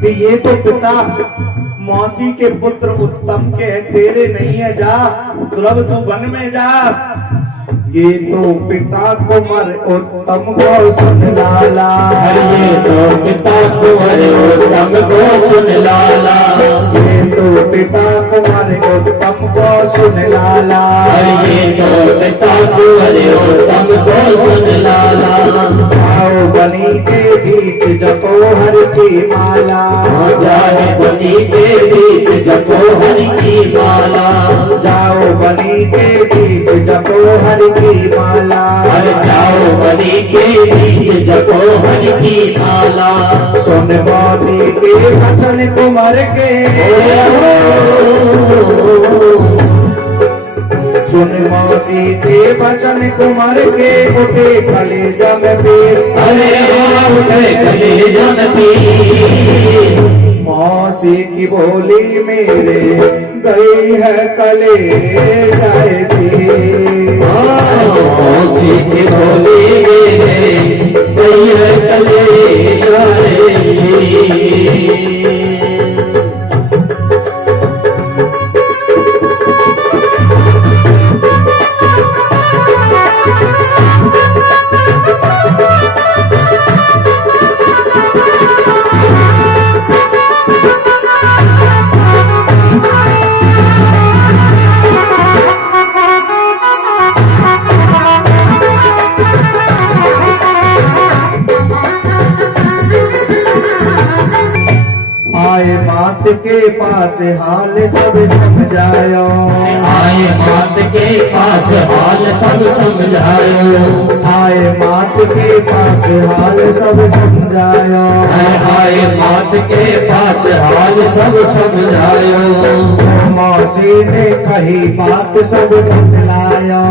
कि ये तो पिता मौसी के पुत्र उत्तम के हैं, तेरे नहीं है, जा ध्रुव तू वन में जा। ये तो पिता कुंवर उत्तम को सुन लाला, ये तो पिता कुंवर उत्तम को सुन लाला, ये तो पिता कुंवर उत्तम को सुन लाला, ये तो पिता कुंवर उत्तम को सुन लाला। आओ बनी के बीच जपो हरि की माला, जाए बनी के बीच जपो हरि की माला, जाओ बनी के बीच जपो हरि की माला, जाओ बनी के बीच जपो हरि की माला। सुन मौसी के वचन कुंवर के, सुन मौसी के वचन कुंवर के, उठे कलेजा में पीर, अरे उठे कलेजा में पीर। मौसी की बोली मेरे गई है कलेजाए जी, मौसी की बोली मेरे गई है कलेजाए जी। आए मात के पास हाल सब समझायो, आए मात के पास हाल सब समझायो, आए मात के पास हाल सब समझायो, आए मात के पास हाल सब समझायो। मौसी ने कही बात सब बतलाया,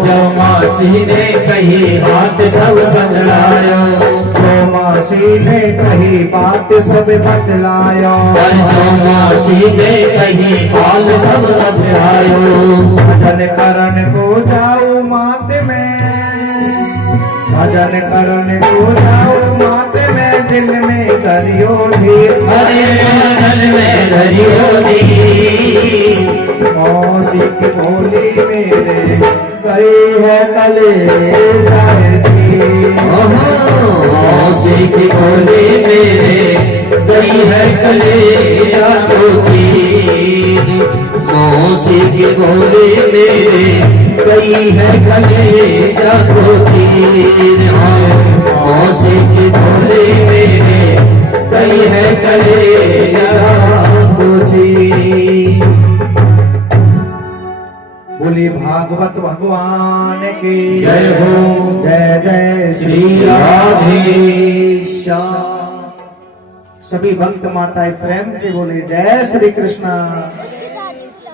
जो मौसी ने कही बात सब बतलायो, मौसी ने कही बात सब बतलायो, जो मौसी ने कही हाल सब बतलायो। भजन करण को जाओ मात में, भजन करण को जाओ मात में, दिल में करियो धीर, अरे दिल में धरियो धीर। मौसी की बोली मेरे गई है कलेजाए जी, मौसी की बोली मेरे गई है कलेजा को चीर। मौसी की बोली मेरे गई है कलेजा को चीर। मौसी की बोली मेरे गई है कलेजा को चीर। बोली भागवत भगवान की जय हो। जय जय श्री राधे श्याम। सभी भक्त माताएं प्रेम से बोले जय श्री कृष्णा,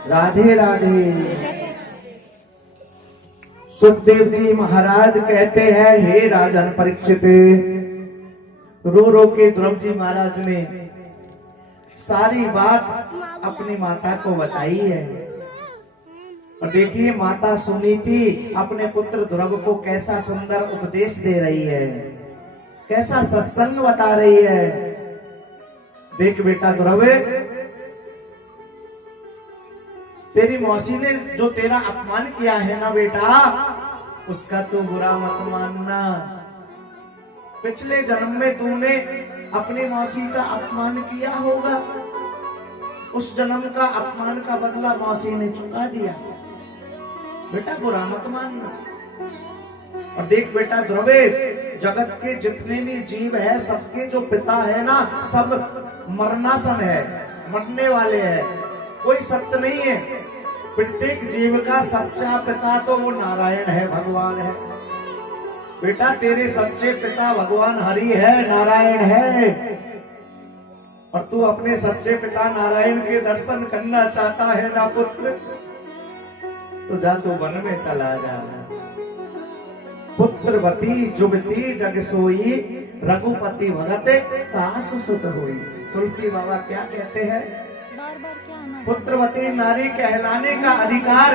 राधे राधे। सुखदेव जी महाराज कहते हैं, हे राजन परीक्षित, रो रो के ध्रुव जी महाराज ने सारी बात अपनी माता को बताई है। और देखिए माता सुनीति अपने पुत्र ध्रुव को कैसा सुंदर उपदेश दे रही है, कैसा सत्संग बता रही है। देख बेटा ध्रुव, तेरी मौसी ने जो तेरा अपमान किया है ना बेटा, उसका तू बुरा मत मानना। पिछले जन्म में तूने अपनी मौसी का अपमान किया होगा, उस जन्म का अपमान का बदला मौसी ने चुका दिया। बेटा बुरा मत मानना। और देख बेटा ध्रुवे, जगत के जितने भी जीव है सबके जो पिता है ना, सब मरनासन है, मरने वाले हैं, कोई सत्य नहीं है। प्रत्येक जीव का सच्चा पिता तो वो नारायण है, भगवान है। बेटा तेरे सच्चे पिता भगवान हरि है, नारायण है। और तू अपने सच्चे पिता नारायण के दर्शन करना चाहता है ना पुत्र, तो जा तू वन में चला जा। पुत्रवती जुगती जग सोई, रघुपति भगत तासु सुत होई। तुलसी बाबा क्या कहते हैं? पुत्रवती नारी कहलाने का अधिकार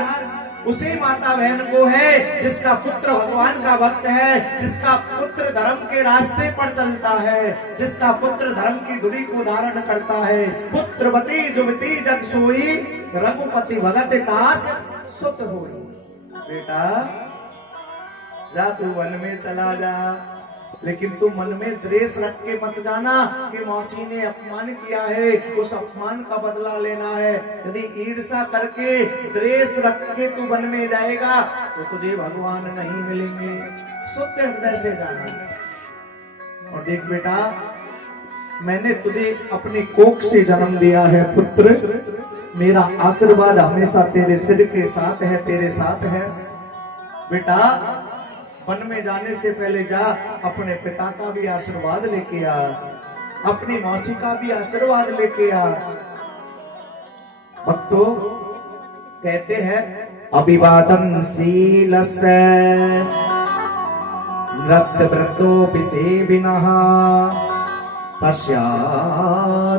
उसी माता बहन को है जिसका पुत्र भगवान का भक्त है, जिसका पुत्र धर्म के रास्ते पर चलता है, जिसका पुत्र धर्म की धुरी को धारण करता है। पुत्रवती जुवती जग सोई, रघुपति भगत दास सुत होई। बेटा जा तू वन में चला जा, लेकिन तू मन में द्वेष रख के मत जाना कि मौसी ने अपमान किया है, उस अपमान का बदला लेना है। यदि ईर्ष्या करके द्वेष रख के तू वन में जाएगा तो तुझे भगवान नहीं मिलेंगे। शुद्ध हृदय से जाना। और देख बेटा, मैंने तुझे अपने कोख से जन्म दिया है पुत्र, मेरा आशीर्वाद हमेशा तेरे सिर के साथ है, तेरे साथ है। बेटा वन में जाने से पहले जा अपने पिता का भी आशीर्वाद लेके आ, अपनी मौसी का भी आशीर्वाद लेके आ। भक्तों कहते हैं अभिवादन शीलस्य नृत्य वृद्धोऽपि सेविनः तस्या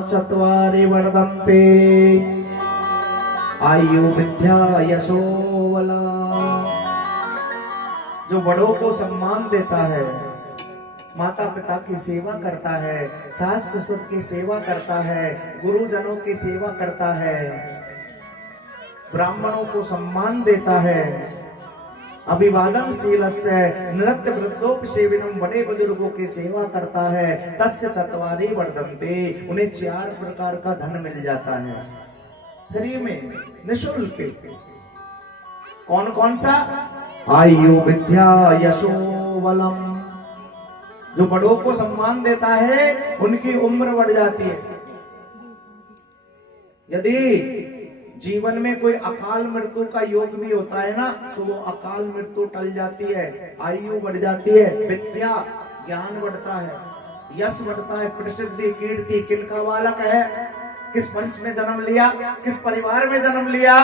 चत्वारि वर्धन्ते आयु विद्या यशो बला। जो बड़ों को सम्मान देता है, माता पिता की सेवा करता है, सास ससुर की सेवा करता है, गुरुजनों की सेवा करता है, ब्राह्मणों को सम्मान देता है। अभिवादन शीलस्य नृत्य वृद्धोपि सेविनम, बड़े बुजुर्गों की सेवा करता है। तस्य चत्वारि वर्धन्ते, उन्हें 4 प्रकार का धन मिल जाता है फ्री में, निःशुल्क। कौन कौन सा? आयु विद्या यशो बलम। जो बड़ों को सम्मान देता है उनकी उम्र बढ़ जाती है। यदि जीवन में कोई अकाल मृत्यु का योग भी होता है ना, तो वो अकाल मृत्यु टल जाती है, आयु बढ़ जाती है, विद्या ज्ञान बढ़ता है, यश बढ़ता है, प्रसिद्धि कीर्ति। किनका बालक है, किस वंश में जन्म लिया, किस परिवार में जन्म लिया,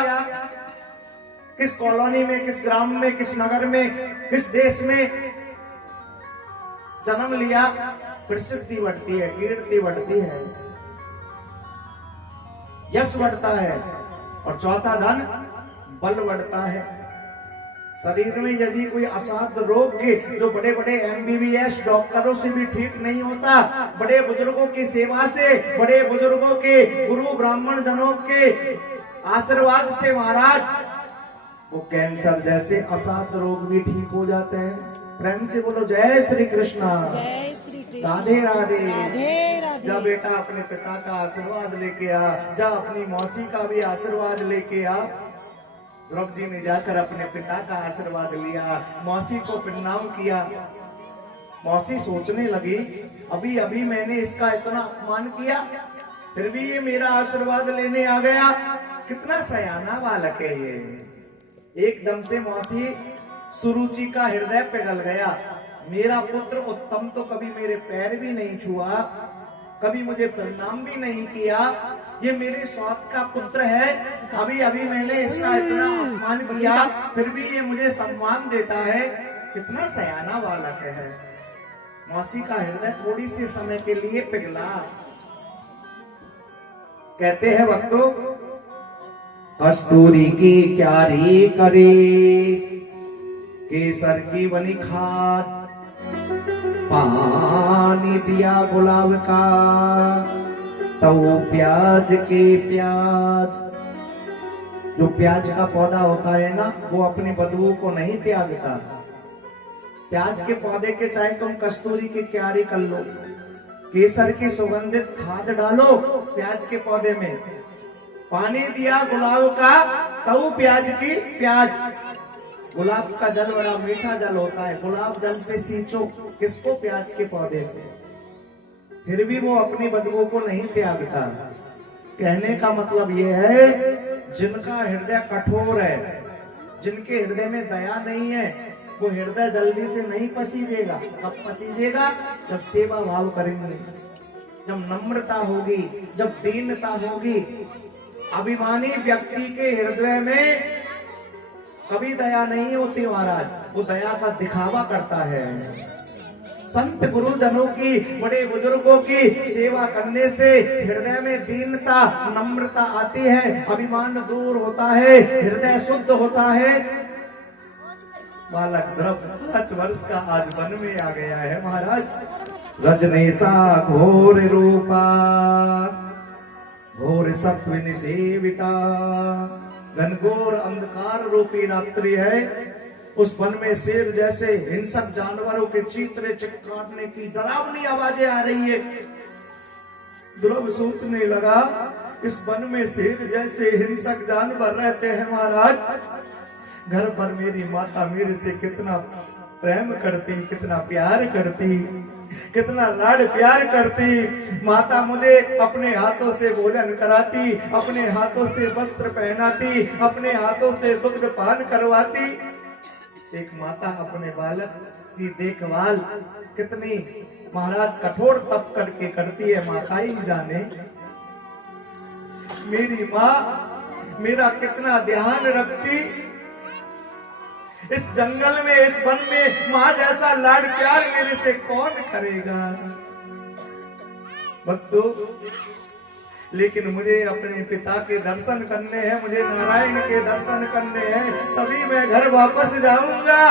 किस कॉलोनी में, किस ग्राम में, किस नगर में, किस देश में जन्म लिया, प्रसिद्धि बढ़ती है, कीर्ति बढ़ती है, यश बढ़ता है। और चौथा धन बल बढ़ता है। शरीर में यदि कोई असाध्य रोग के, जो बड़े बड़े MBBS डॉक्टरों से भी ठीक नहीं होता, बड़े बुजुर्गों की सेवा से, बड़े बुजुर्गों के, गुरु ब्राह्मण जनों के आशीर्वाद से महाराज, वो कैंसर जैसे असाध्य रोग भी ठीक हो जाते हैं। प्रेम से बोलो जय श्री कृष्णा, राधे राधे। जा बेटा अपने पिता का आशीर्वाद लेके आ, जा अपनी मौसी का भी आशीर्वाद लेके आ। ध्रुव जी ने जाकर अपने पिता का आशीर्वाद लिया, मौसी को प्रणाम किया। मौसी सोचने लगी, अभी अभी मैंने इसका इतना अपमान किया, फिर भी ये मेरा आशीर्वाद लेने आ गया। कितना सयाना बालक है ये। एकदम से मौसी सुरुचि का हृदय पिघल गया। मेरा पुत्र उत्तम तो कभी मेरे पैर भी नहीं छुआ, कभी मुझे प्रणाम भी नहीं किया, ये मेरे स्वाद का पुत्र है। अभी अभी मैंने इसका इतना अपमान किया, फिर भी ये मुझे सम्मान देता है। कितना सयाना बालक है। मौसी का हृदय थोड़ी सी समय के लिए पिघला। कहते हैं भक्तों, कस्तूरी की क्यारी करे, केसर की बनी खाद, पानी दिया गुलाब का, तो प्याज के प्याज। जो प्याज का पौधा होता है ना, वो अपनी बदबू को नहीं त्यागता। प्याज के पौधे के चाहे तुम कस्तूरी की क्यारी कर लो, केसर की सुगंधित खाद डालो प्याज के पौधे में, पानी दिया गुलाब का, तो प्याज की प्याज। गुलाब का जल बड़ा मीठा जल होता है, गुलाब जल से सींचो किसको? प्याज के पौधे को। फिर भी वो अपनी बदबू को नहीं त्यागता। कहने का मतलब ये है, जिनका हृदय कठोर है, जिनके हृदय में दया नहीं है, वो हृदय जल्दी से नहीं पसीजेगा। कब पसीजेगा? जब सेवा भाव करेंगे, जब नम्रता होगी, जब दीनता होगी। अभिमानी व्यक्ति के हृदय में कभी दया नहीं होती महाराज, वो दया का दिखावा करता है। संत गुरुजनों की, बड़े बुजुर्गों की सेवा करने से हृदय में दीनता, नम्रता आती है, अभिमान दूर होता है, हृदय शुद्ध होता है। बालक ध्रुव 5 वर्ष का आज वन में आ गया है महाराज। रजनीसा घोर रूपा घोर सत्व निसेविता, घनघोर अंधकार रूपी रात्रि है। उस वन में शेर जैसे हिंसक जानवरों के चीतने चिल्लाने की डरावनी आवाजें आ रही है। ध्रुव सोचने लगा, इस वन में शेर जैसे हिंसक जानवर रहते हैं महाराज, घर पर मेरी माता मेरे से कितना प्रेम करती, कितना प्यार करती, कितना लाड प्यार करती। माता मुझे अपने हाथों से भोजन कराती, अपने हाथों से वस्त्र पहनाती, अपने हाथों से दुग्ध पान करवाती। एक माता अपने बालक की देखभाल कितनी महाराज कठोर तप करके करती है, माता ही जाने। मेरी माँ मेरा कितना ध्यान रखती। इस जंगल में, इस वन में माँ जैसा लाड प्यार मेरे से कौन करेगा भक्तों। लेकिन मुझे अपने पिता के दर्शन करने हैं, मुझे नारायण के दर्शन करने हैं, तभी मैं घर वापस जाऊंगा।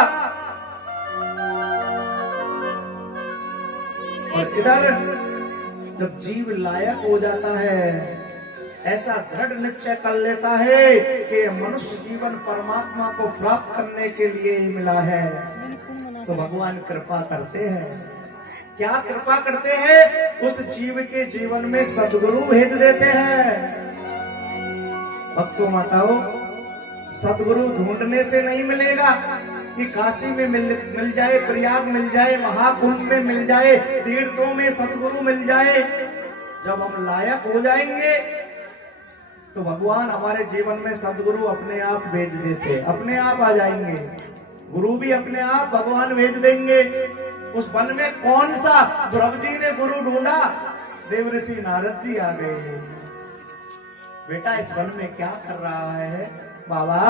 और इधर जब जीव लायक हो जाता है, ऐसा दृढ़ निश्चय कर लेता है कि मनुष्य जीवन परमात्मा को प्राप्त करने के लिए ही मिला है, तो भगवान कृपा करते हैं। क्या कृपा करते हैं? उस जीव के जीवन में सद्गुरु भेज देते हैं। भक्तों माताओं, सद्गुरु ढूंढने से नहीं मिलेगा कि काशी में मिल जाए, प्रयाग मिल जाए, महाकुंभ में मिल जाए, तीर्थों में सद्गुरु मिल जाए। जब हम लायक हो जाएंगे तो भगवान हमारे जीवन में सद्गुरु अपने आप भेज देते, अपने आप आ जाएंगे। गुरु भी अपने आप भगवान भेज देंगे। उस वन में कौन सा ध्रुव जी ने गुरु ढूंढा? देवऋषि नारद जी आ गए। बेटा इस वन में क्या कर रहा है? बाबा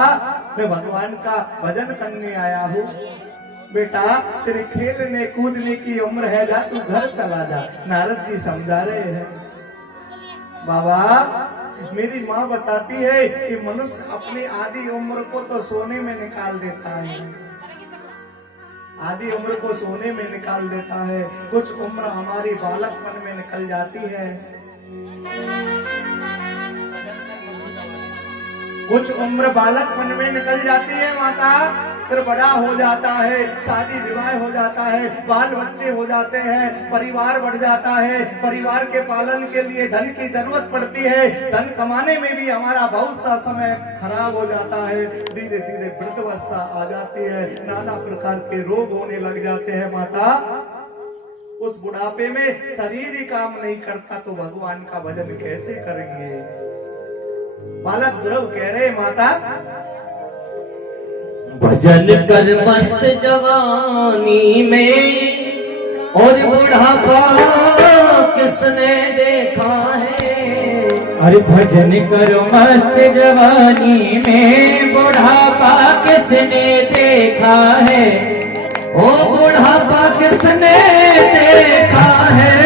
मैं भगवान का भजन करने आया हूँ। बेटा तेरे खेलने कूदने की उम्र है, जा तू घर चला जा। नारद जी समझा रहे हैं। बाबा मेरी माँ बताती है कि मनुष्य अपनी आधी उम्र को तो सोने में निकाल देता है, आधी उम्र को सोने में निकाल देता है। कुछ उम्र हमारी बालकपन में निकल जाती है, कुछ उम्र बालकपन में निकल जाती है माता, फिर बड़ा हो जाता है, शादी विवाह हो जाता है, बाल बच्चे हो जाते हैं, परिवार बढ़ जाता है। परिवार के पालन के लिए धन की जरूरत पड़ती है, धन कमाने में भी हमारा बहुत सा समय खराब हो जाता है। धीरे धीरे वृद्धावस्था आ जाती है, नाना प्रकार के रोग होने लग जाते हैं माता। उस बुढ़ापे में शरीर ही काम नहीं करता तो भगवान का भजन कैसे करेंगे? बालक ध्रुव कह रहे माता, भजन कर मस्त जवानी में और बुढ़ापा किसने देखा है। अरे भजन करो मस्त जवानी में, बुढ़ापा किसने देखा है। ओ बुढ़ापा किसने देखा है,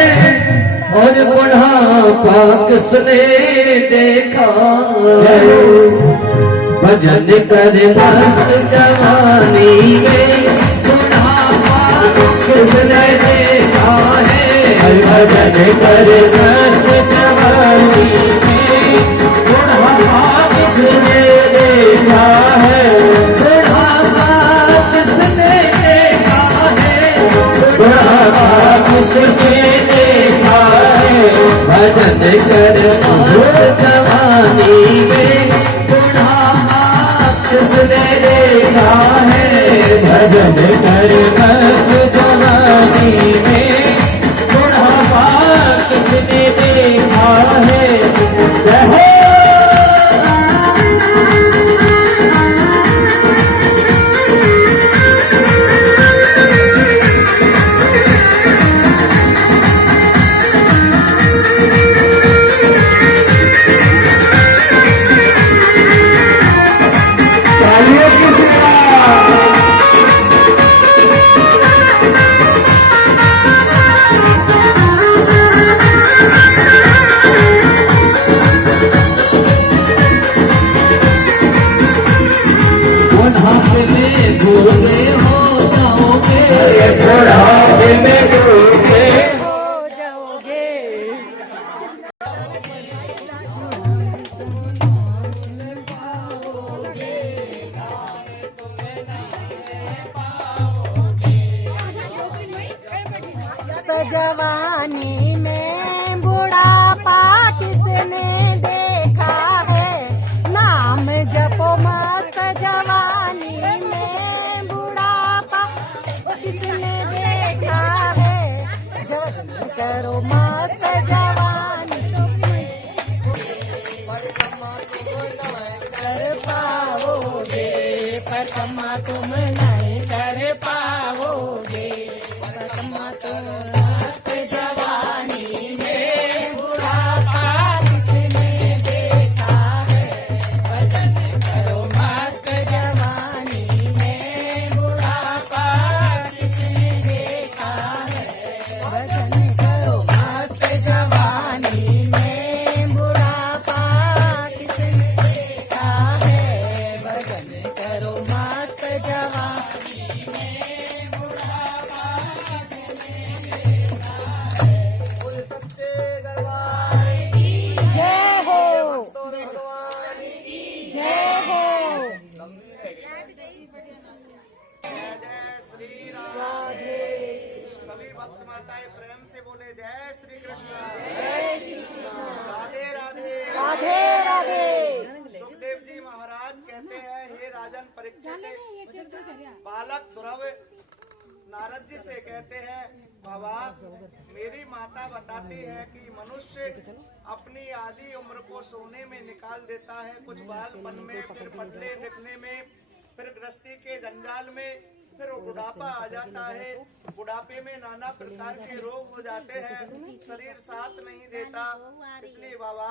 और बुढ़ापा किसने देखा है। भजन कर मस्त जवानी में, बुढ़ापा किसने देखा है। भजन कर मस्त जवानी में, बुढ़ापा किसने देखा है। बुढ़ापा किसने देखा है, बुढ़ापा किसने देखा है। भजन कर मस्त जवानी में, बुढ़ापा किसने देखा है। भजन कर मस्त जवानी में, बुढ़ापा किसने देखा है। जवानी में बुढ़ापा किसने देखा है। नाम जपो मस्त जवानी में बुढ़ापा किसने देखा है। जतन करो मस्त जवानी कर पाओगे, परकमा तुम नहीं कर पाओगे। परकमा तुम मस्त जवानी में बुढ़ापा किसने देखा है। भजन करो मस्त जवानी में बुढ़ापा किसने देखा है। भजन करो मस्त जवानी में बुढ़ापा किसने देखा है। भजन करो मस्त जवानी में बुढ़ापा जय हो, जय हो। जय श्री राम। राधे सभी भक्त माताएं प्रेम से बोले जय श्री कृष्ण। राधे राधे। राधे राधे। सुखदेव जी महाराज कहते हैं, हे राजन परीक्षित, बालक ध्रुव नारद जी से कहते हैं, बाबा मेरी माता बताती है कि मनुष्य अपनी आधी उम्र को सोने में निकाल देता है, कुछ बालपन में, फिर पढ़ने लिखने में, फिर गृहस्थी के जंजाल में, फिर बुढ़ापा आ जाता है। बुढ़ापे में नाना प्रकार के रोग हो जाते हैं, शरीर साथ नहीं देता। इसलिए बाबा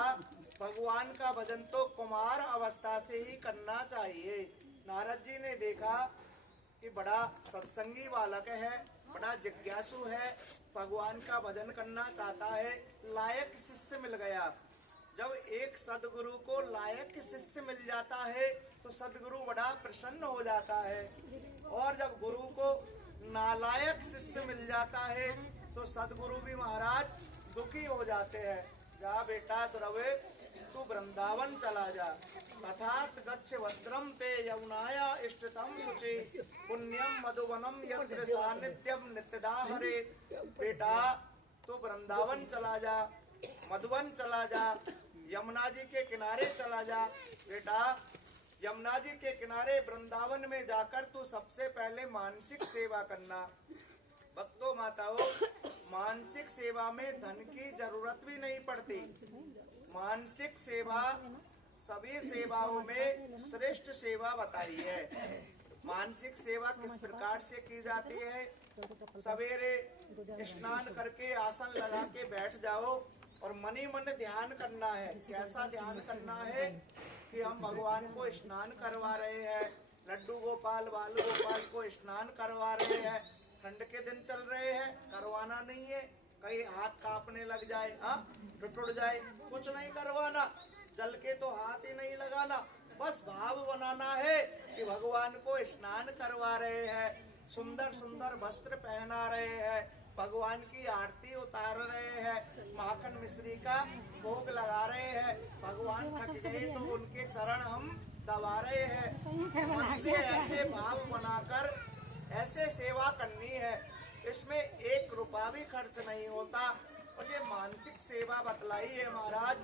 भगवान का भजन तो कुमार अवस्था से ही करना चाहिए। नारद जी ने देखा कि बड़ा सत्संगी बालक है, बड़ा जिज्ञासु है, भगवान का भजन करना चाहता है, लायक शिष्य मिल गया। जब एक सदगुरु को लायक शिष्य मिल जाता है तो सदगुरु बड़ा प्रसन्न हो जाता है, और जब गुरु को नालायक शिष्य मिल जाता है तो सदगुरु भी महाराज दुखी हो जाते हैं। जा बेटा ध्रुव तू वृंदावन चला जा, तथात गच्छ भद्रम ते यमुनाया इष्टतम शुचि पुण्यम मधुवनम यत्र सानिध्यम नित्यदा हरे। बेटा तू वृंदावन चला जा, मधुवन चला जा, यमुना जी के किनारे चला जा। बेटा यमुना जी के किनारे वृंदावन में जाकर तू सबसे पहले मानसिक सेवा करना। भक्तों माताओं, मानसिक सेवा में धन की जरूरत भी नहीं पड़ती। मानसिक सेवा सभी सेवाओं में श्रेष्ठ सेवा बताई है। मानसिक सेवा किस प्रकार से की जाती है। सवेरे स्नान करके आसन लगा के बैठ जाओ और मनी मन ध्यान करना है। कैसा ध्यान करना है कि हम भगवान को स्नान करवा रहे हैं, लड्डू गोपाल बाल गोपाल को स्नान करवा रहे हैं। ठंड के दिन चल रहे हैं, करवाना नहीं है, कहीं हाथ कांपने लग जाए, टूट जाए, कुछ नहीं करवाना। जल के तो हाथ ही नहीं लगाना, बस भाव बनाना है कि भगवान को स्नान करवा रहे हैं, सुंदर सुंदर वस्त्र पहना रहे हैं, भगवान की आरती उतार रहे हैं, माखन मिश्री का भोग लगा रहे हैं। भगवान थक गए तो उनके चरण हम दबा रहे हैं। मन से ऐसे भाव बनाकर ऐसे सेवा करनी है। इसमें 1 रुपया भी खर्च नहीं होता। और ये मानसिक सेवा बतलाई है महाराज।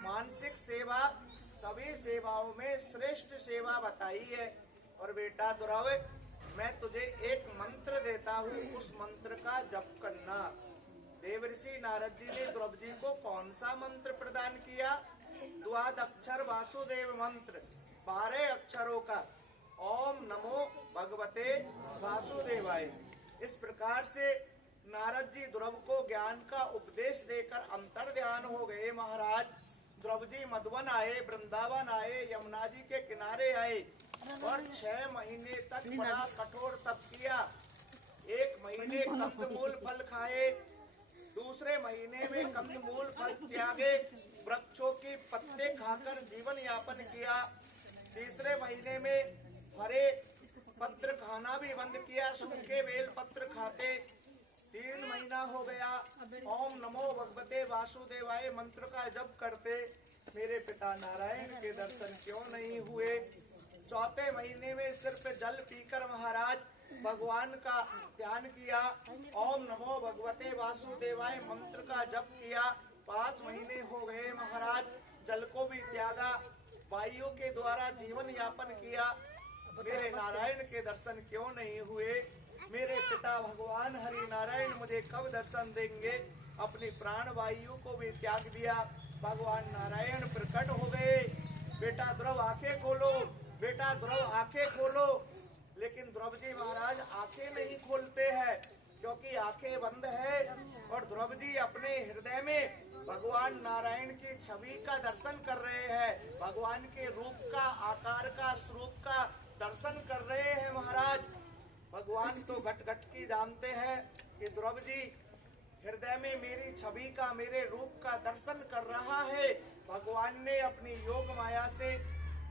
मानसिक सेवा सभी सेवाओं में श्रेष्ठ सेवा बताई है। और बेटा ध्रुव, मैं तुझे एक मंत्र देता हूँ, उस मंत्र का जप करना। देवर्षि नारद जी ने ध्रुव जी को कौन सा मंत्र प्रदान किया? द्वादक्षर वासुदेव मंत्र, 12 अक्षरों का, ओम नमो भगवते वासुदेवाय। इस प्रकार से नारद जी ध्रुव को ज्ञान का उपदेश देकर अंतर ध्यान हो गए महाराज। ध्रुव जी मधुवन आए, वृंदावन आए, यमुना जी के किनारे आए और 6 महीने तक बड़ा कठोर तप किया। 1 महीने कंदमूल फल खाए, दूसरे महीने में कंदमूल फल त्यागे, वृक्षों के पत्ते खाकर जीवन यापन किया। तीसरे महीने में हरे पत्र खाना भी बंद किया, सूखे बेल पत्र खाते। 3 महीना हो गया, ओम नमो भगवते वासुदेवाय मंत्र का जप करते। मेरे पिता नारायण के दर्शन क्यों नहीं हुए? 4थे महीने में सिर्फ जल पीकर महाराज भगवान का ध्यान किया, ओम नमो भगवते वासुदेवाय मंत्र का जप किया। 5 महीने हो गए महाराज, जल को भी त्यागा, वायु के द्वारा जीवन यापन किया। मेरे नारायण के दर्शन क्यों नहीं हुए? मेरे पिता भगवान हरि नारायण मुझे कब दर्शन देंगे? अपनी प्राण वायु को भी त्याग दिया। भगवान नारायण प्रकट हो गए, बेटा ध्रुव आंखें खोलो, बेटा ध्रुव आंखें खोलो। लेकिन ध्रुव जी महाराज आंखें नहीं खोलते हैं, क्योंकि आंखें बंद है। और ध्रुव जी अपने हृदय में भगवान नारायण की छवि का दर्शन कर रहे हैं, भगवान के रूप का, आकार का, स्वरूप का दर्शन कर रहे हैं महाराज। भगवान तो घट घट की जानते हैं कि ध्रुव जी हृदय में मेरी छवि का, मेरे रूप का दर्शन कर रहा है। भगवान ने अपनी योग माया से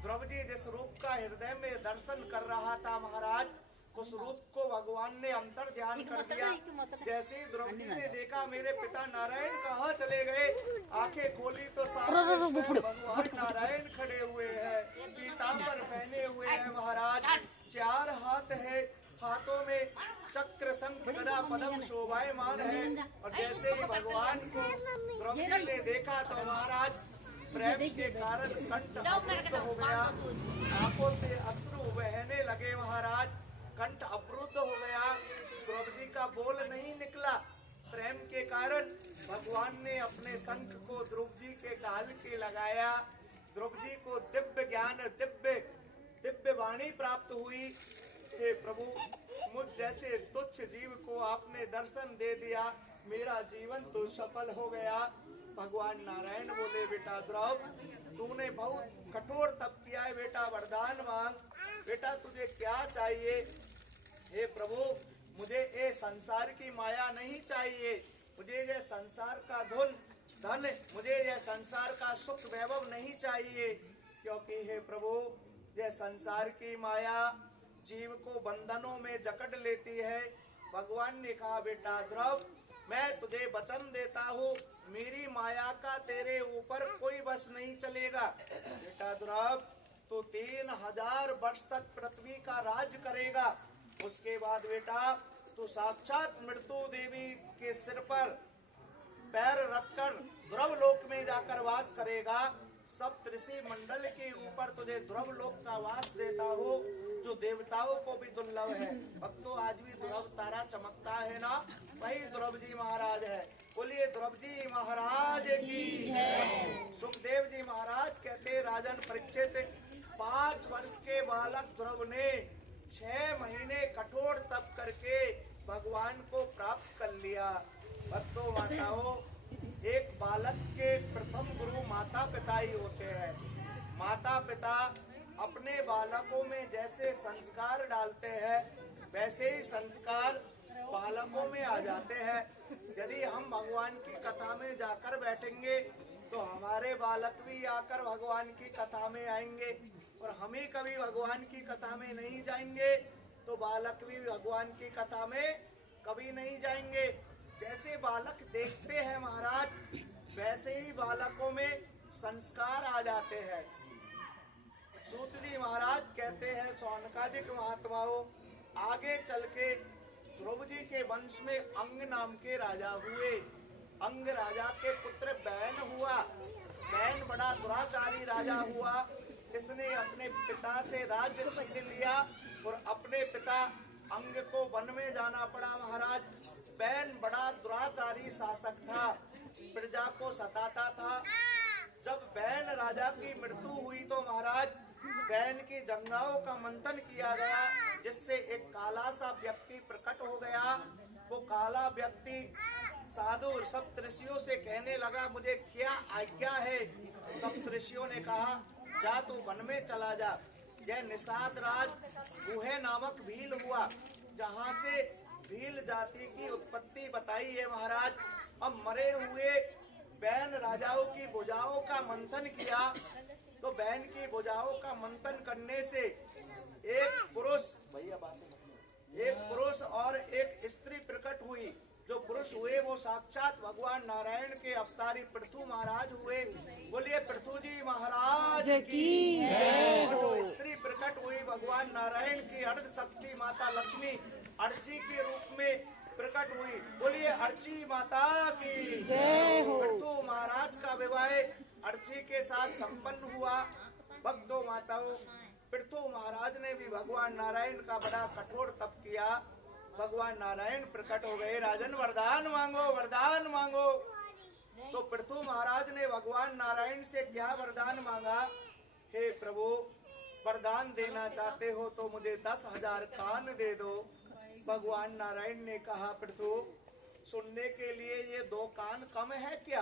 ध्रुव जी जिस रूप का हृदय में दर्शन कर रहा था महाराज, उस रूप को भगवान ने अंतर ध्यान कर दिया। जैसे ही ध्रुव जी ने देखा मेरे पिता नारायण कहाँ चले गए, आंखें खोली तो सामने भगवान नारायण खड़े हुए हैं, पीतांबर पहने हुए हैं महाराज। 4 हाथ है, हाथों में चक्र शंख गदा पद्म शोभायमान है। और जैसे ही भगवान को ध्रुव जी ने देखा तो महाराज प्रेम के कारण कंठ अवरुद्ध हो गया, आंखों से अश्रु बहने लगे महाराज, कंठ अवरुद्ध हो गया, ध्रुव जी का बोल नहीं निकला। प्रेम के कारण भगवान ने अपने शंख को ध्रुव जी के गाल के लगाया। ध्रुव जी को दिव्य ज्ञान, दिव्य वाणी प्राप्त हुई। हे प्रभु, मुझ जैसे तुच्छ जीव को आपने दर्शन दे दिया, मेरा जीवन तो सफल हो गया। भगवान नारायण बोले, बेटा ध्रुव, तूने बहुत कठोर तप किया है, बेटा वरदान मांग। बेटा तुझे क्या चाहिए? हे प्रभु, मुझे ये संसार की माया नहीं चाहिए, मुझे ये संसार का धन, मुझे ये संसार का सुख वैभव नहीं चाहिए। क्योंकि हे प्रभु, ये संसार की माया जीव को बंधनों में जकड़ लेती है। भगवान ने कहा, बेटा ध्रुव, मैं तुझे वचन देता हूँ, मेरी माया का तेरे ऊपर कोई बस नहीं चलेगा। बेटा ध्रुव, तो 3000 वर्ष तक पृथ्वी का राज करेगा। उसके बाद बेटा तू साक्षात मृत्यु देवी के सिर पर पैर रखकर ध्रुव लोक में जाकर वास करेगा। सप्तऋषि मंडल के ऊपर तुझे ध्रुव लोक का वास देता हो, जो देवताओं को भी दुर्लभ है। अब तो आज भी ध्रुव तारा चमकता है ना, वही ध्रुव जी महाराज है। बोलिए ध्रुव जी महाराज की जय। सुखदेव जी महाराज कहते, राजन परीक्षित, 5 वर्ष के बालक ध्रुव ने 6 महीने कठोर तप करके भगवान को प्राप्त कर लिया। भक्तों माताओं, एक बालक के प्रथम गुरु माता पिता ही होते हैं। माता पिता अपने बालकों में जैसे संस्कार डालते हैं, वैसे ही संस्कार बालकों में आ जाते हैं। यदि हम भगवान की कथा में जाकर बैठेंगे तो हमारे बालक भी आकर भगवान की कथा में आएंगे, और हम ही कभी भगवान की कथा में नहीं जाएंगे तो बालक भी भगवान की कथा में कभी नहीं जाएंगे। जैसे बालक देखते हैं महाराज, वैसे ही बालकों में संस्कार आ जाते हैं। सूत जी महाराज कहते हैं, सौनकादिक महात्माओं, आगे चल के ध्रुव जी के वंश में अंग नाम के राजा हुए। अंग राजा के पुत्र बैन हुआ। बैन बड़ा दुराचारी राजा हुआ। इसने अपने पिता से राज्य छीन लिया और अपने पिता अंग को वन में जाना पड़ा महाराज। बैन बड़ा दुराचारी शासक था, प्रजा को सताता था। जब बैन राजा की मृत्यु हुई तो महाराज बैन की जंगाओं का मंथन किया गया, जिससे एक काला सा व्यक्ति प्रकट हो गया। वो काला व्यक्ति साधु सप्तऋषियों से कहने लगा, मुझे क्या आज्ञा है? सप्तऋषियों ने कहा, जा तू वन में चला जा। यह निषाद राज गुहे नामक भील हुआ, जहाँ से भील जाति की उत्पत्ति बताई है महाराज। अब मरे हुए बैन राजाओं की भुजाओं का मंथन किया, तो बैन की भुजाओं का मंथन करने से एक पुरुष और एक स्त्री प्रकट हुई। जो पुरुष हुए वो साक्षात भगवान नारायण के अवतारी पृथु महाराज हुए। बोलिए पृथु जी महाराज की जय। और जो स्त्री प्रकट हुई भगवान नारायण की अर्ध शक्ति माता लक्ष्मी अर्ची के रूप में प्रकट हुई। बोलिए अर्ची माता की जय हो। पृथु महाराज का विवाह अर्ची के साथ संपन्न हुआ। भक्तों माताओं, पृथु महाराज ने भी भगवान नारायण का बड़ा कठोर तप किया। भगवान नारायण प्रकट हो गए। राजन वरदान मांगो, वरदान मांगो। तो पृथु महाराज ने भगवान नारायण से क्या वरदान मांगा? हे प्रभु, वरदान देना चाहते हो तो मुझे 10,000 कान दे दो। भगवान नारायण ने कहा, पृथु, सुनने के लिए ये 2 कान कम है क्या?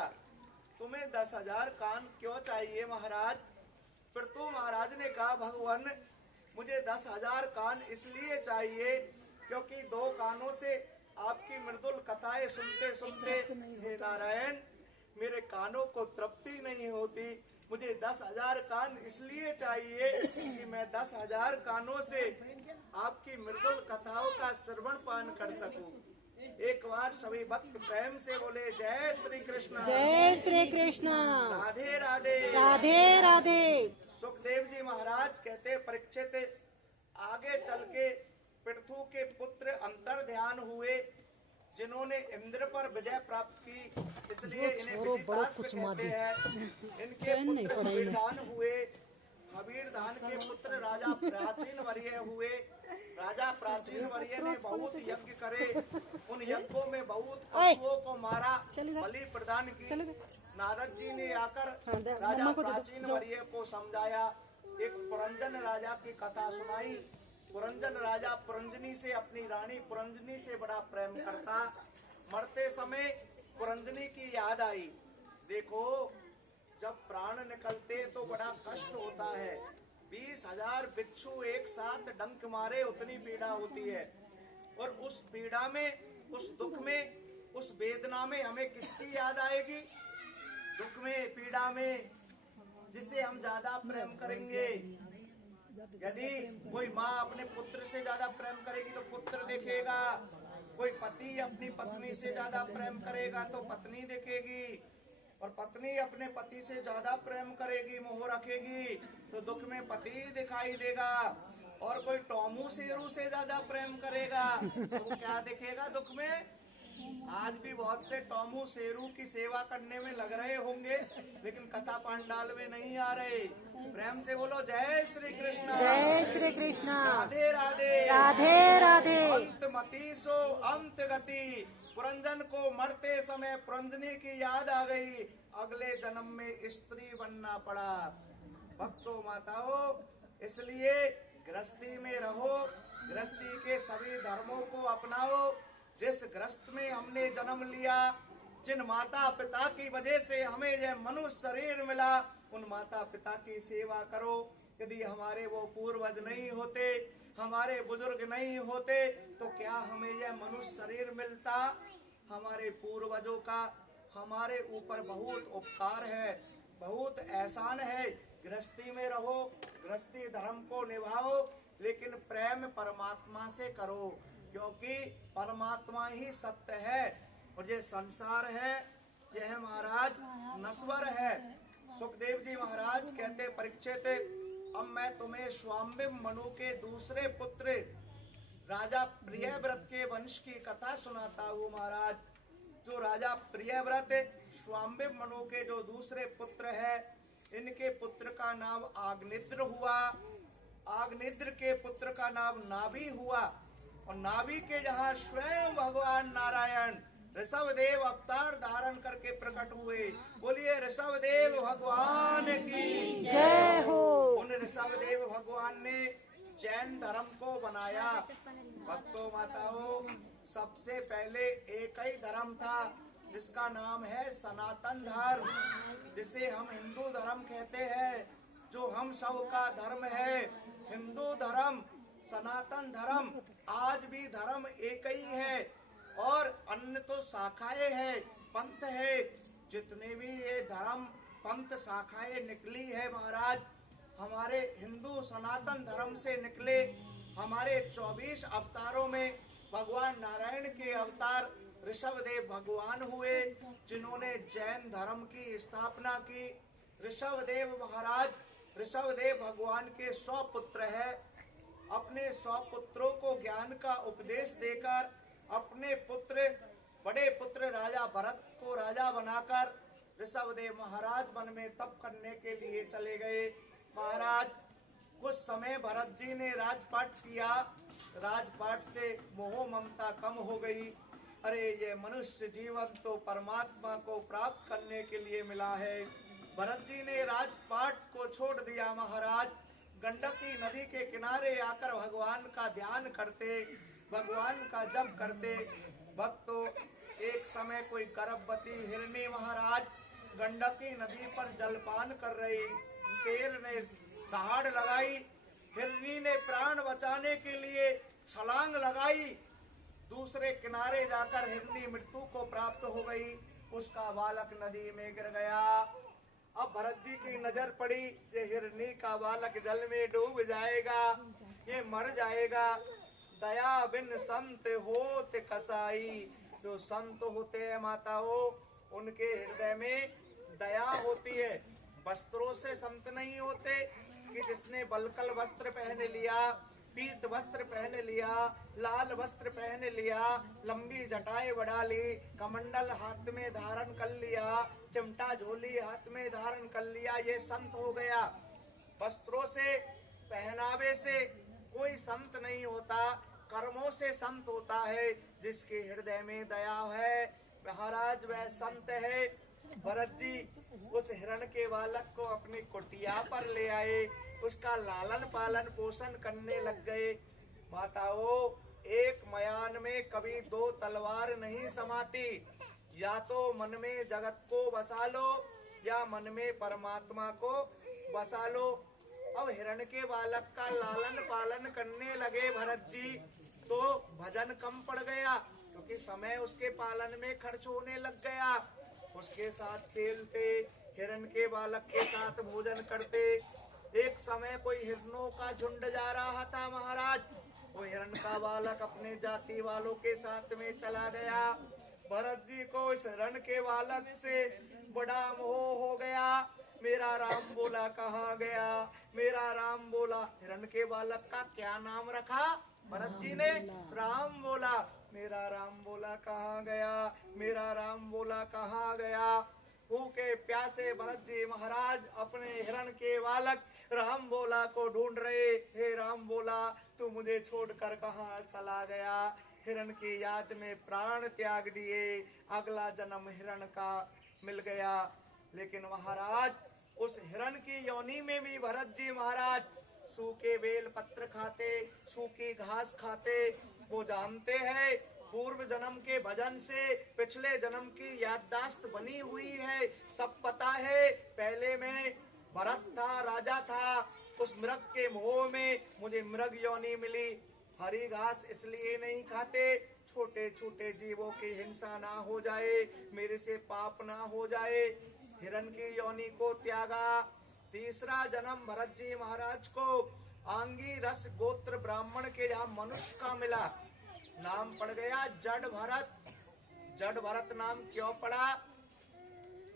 तुम्हें 10,000 कान क्यों चाहिए महाराज? पृथु महाराज ने कहा, भगवान, मुझे 10,000 कान इसलिए चाहिए क्योंकि 2 कानों से आपकी मृदुल कथाएं सुनते सुनते हे नारायण मेरे कानों को तृप्ति नहीं होती। मुझे 10,000 कान इसलिए चाहिए कि मैं 10,000 कानों से आपकी मृदुल कथाओं का श्रवण पान कर सकूं। एक बार सभी भक्त प्रेम से बोले, जय श्री कृष्ण, जय श्री कृष्ण, राधे राधे, राधे राधे। सुखदेव जी महाराज कहते, परीक्षित आगे चल के पृथु के पुत्र अंतर ध्यान हुए जिन्होंने इंद्र पर विजय प्राप्त की, इसलिए इन्हें विजितास कहते हैं। इनके पुत्र हबीरदान हुए। हबीरदान के पुत्र राजा प्राचीन वर्य हुए। राजा प्राचीन वर्य ने बहुत यज्ञ करे। उन यज्ञों में बहुत पशुओं को मारा, बलि प्रदान की। नारद जी ने आकर राजा प्राचीन वर्य को समझाया। एक पुरंजन राजा की कथा सुनाई। पुरंजन राजा पुरंजनी से, अपनी रानी पुरंजनी से बड़ा प्रेम करता। मरते समय पुरंजनी की याद आई। देखो, जब प्राण निकलते तो बड़ा कष्ट होता है। 20,000 बिच्छू एक साथ डंक मारे उतनी पीड़ा होती है। और उस पीड़ा में, उस दुख में, उस वेदना में हमें किसकी याद आएगी? दुख में, पीड़ा में जिसे हम ज्यादा प्रेम करेंगे। यदि कोई माँ अपने पुत्र से ज्यादा प्रेम करेगी तो पुत्र देखेगा। कोई पति अपनी पत्नी से ज्यादा प्रेम करेगा तो पत्नी देखेगी। और पत्नी अपने पति से ज्यादा प्रेम करेगी, मोह रखेगी तो दुख में पति दिखाई देगा। और कोई टोमू शेरू से ज्यादा प्रेम करेगा तो वो क्या दिखेगा दुख में? आज भी बहुत से टोमू शेरू की सेवा करने में लग रहे होंगे, लेकिन कथा पांडाल में नहीं आ रहे। प्रेम से बोलो, जय श्री कृष्ण, जय श्री कृष्ण, राधे राधे, राधे राधे। अंत मती सो अंत गति। पुरंजन को मरते समय पुरंजनी की याद आ गई। अगले जन्म में स्त्री बनना पड़ा। भक्तों माताओं, इसलिए गृहस्थी में रहो, गृहस्थी के सभी धर्मों को अपनाओ। जिस गृहस्थ में हमने जन्म लिया, जिन माता पिता की वजह से हमें यह मनुष्य शरीर मिला, उन माता पिता की सेवा करो। यदि हमारे वो पूर्वज नहीं होते, हमारे बुजुर्ग नहीं होते, तो क्या हमें यह मनुष्य शरीर मिलता? हमारे पूर्वजों का हमारे ऊपर बहुत उपकार है, बहुत एहसान है। गृहस्थी में रहो, गृहस्थी धर्म को निभाओ, लेकिन प्रेम परमात्मा से करो, क्योंकि परमात्मा ही सत्य है और ये संसार है, यह महाराज नश्वर है। सुखदेव जी महाराज कहते, परीक्षित, अब मैं तुम्हें स्वाम्बिव मनु के दूसरे पुत्र राजा प्रियव्रत के वंश की कथा सुनाता हूँ महाराज। जो राजा प्रियव्रत स्वाम्बिव मनु के जो दूसरे पुत्र है, इनके पुत्र का नाम आग्निद्र हुआ। आग्निद्र के पुत्र का नाम नाभि हुआ। और नाभि के जहाँ स्वयं भगवान नारायण ऋषभदेव अवतार धारण करके प्रकट हुए। बोलिए ऋषभदेव भगवान की जय हो। उन ऋषभदेव भगवान ने जैन धर्म को बनाया। भक्तों माताओं, सबसे पहले एक ही धर्म था जिसका नाम है सनातन धर्म, जिसे हम हिंदू धर्म कहते हैं। जो हम सब का धर्म है हिंदू धर्म, सनातन धर्म। आज भी धर्म एक ही है और अन्य तो शाखाएं है, पंथ है। जितने भी ये धर्म पंथ शाखाएं निकली है महाराज, हमारे हिंदू सनातन धर्म से निकले। हमारे 24 अवतारों में भगवान नारायण के अवतार ऋषभदेव भगवान हुए, जिन्होंने जैन धर्म की स्थापना की। ऋषभदेव महाराज, ऋषभदेव भगवान के 100 पुत्र है। अपने 100 पुत्रों को ज्ञान का उपदेश देकर अपने पुत्र बड़े पुत्र राजा भरत को राजा बनाकर ऋषभदेव महाराज वन में तप करने के लिए चले गए। महाराज कुछ समय भरत जी ने राजपाट किया, राजपाट से मोह ममता कम हो गई। अरे ये मनुष्य जीवन तो परमात्मा को प्राप्त करने के लिए मिला है। भरत जी ने राजपाट को छोड़ दिया। महाराज गंडकी नदी के किनारे आकर भगवान का ध्यान करते, भगवान का जप करते। भक्तों एक समय कोई गर्भवती हिरणी महाराज गंडकी नदी पर जलपान कर रही। शेर ने दहाड़ लगाई, हिरणी ने प्राण बचाने के लिए छलांग लगाई। दूसरे किनारे जाकर हिरणी मृत्यु को प्राप्त हो गई। उसका बालक नदी में गिर गया। अब भरत जी की नजर पड़ी, ये हिरणी का बालक जल में डूब जाएगा, ये मर जाएगा। दया बिन संत होत कसाई, जो संत होते हैं माताओं उनके हृदय में दया होती है। वस्त्रों से संत नहीं होते कि जिसने बलकल वस्त्र पहन लिया, पीत वस्त्र पहन लिया, लाल वस्त्र पहन लिया, लंबी जटाएं बढ़ा ली, कमंडल हाथ में धारण कर लिया, चिमटा झोली हाथ में धारण कर लिया, ये संत हो गया। वस्त्रों से पहनावे से कोई संत नहीं होता, कर्मों से संत होता है। जिसके हृदय में दया है महाराज वह संत है। भरत जी उस हिरण के बालक को अपनी कुटिया पर ले आए, उसका लालन पालन पोषण करने लग गए। माताओं एक मयान में कभी दो तलवार नहीं समाती, या तो मन में जगत को बसा लो या मन में परमात्मा को बसा लो। अब हिरण के बालक का लालन पालन करने लगे भरत जी तो भजन कम पड़ गया, क्योंकि समय उसके पालन में खर्च होने लग गया। उसके साथ खेलते, हिरण के बालक के साथ भोजन करते। एक समय कोई हिरणों का झुंड जा रहा था महाराज, वो हिरण का बालक अपने जाति वालों के साथ में चला गया। भरत जी को इस हिरण के बालक से बड़ा मोह हो गया। मेरा राम बोला कहाँ गया, मेरा राम बोला। हिरण के बालक का क्या नाम रखा भरत जी ने? राम बोला। मेरा राम बोला कहाँ गया, मेरा राम बोला कहाँ गया। भूखे प्यासे भरत जी महाराज अपने हिरण के बालक राम बोला को ढूंढ रहे। हे राम बोला तू मुझे छोड़कर कहाँ चला गया। हिरण की याद में प्राण त्याग दिए, अगला जन्म हिरण का मिल गया। लेकिन महाराज उस हिरण की योनि में भी भरत जी महाराज सूखे बेल पत्र खाते, सूखी घास खाते। वो जानते हैं पूर्व जन्म के भजन से पिछले जन्म की याददाश्त बनी हुई है, सब पता है। पहले में भरत था, राजा था, उस मृग के मोह में मुझे मृग योनि मिली। हरी घास इसलिए नहीं खाते छोटे छोटे जीवों की हिंसा ना हो जाए, मेरे से पाप ना हो जाए। हिरण की योनि को त्यागा। तीसरा जन्म भरत जी महाराज को आंगी रस गोत्र ब्राह्मण के यहाँ मनुष्य का मिला, नाम पड़ गया जड़ भरत। जड़ भरत नाम क्यों पड़ा?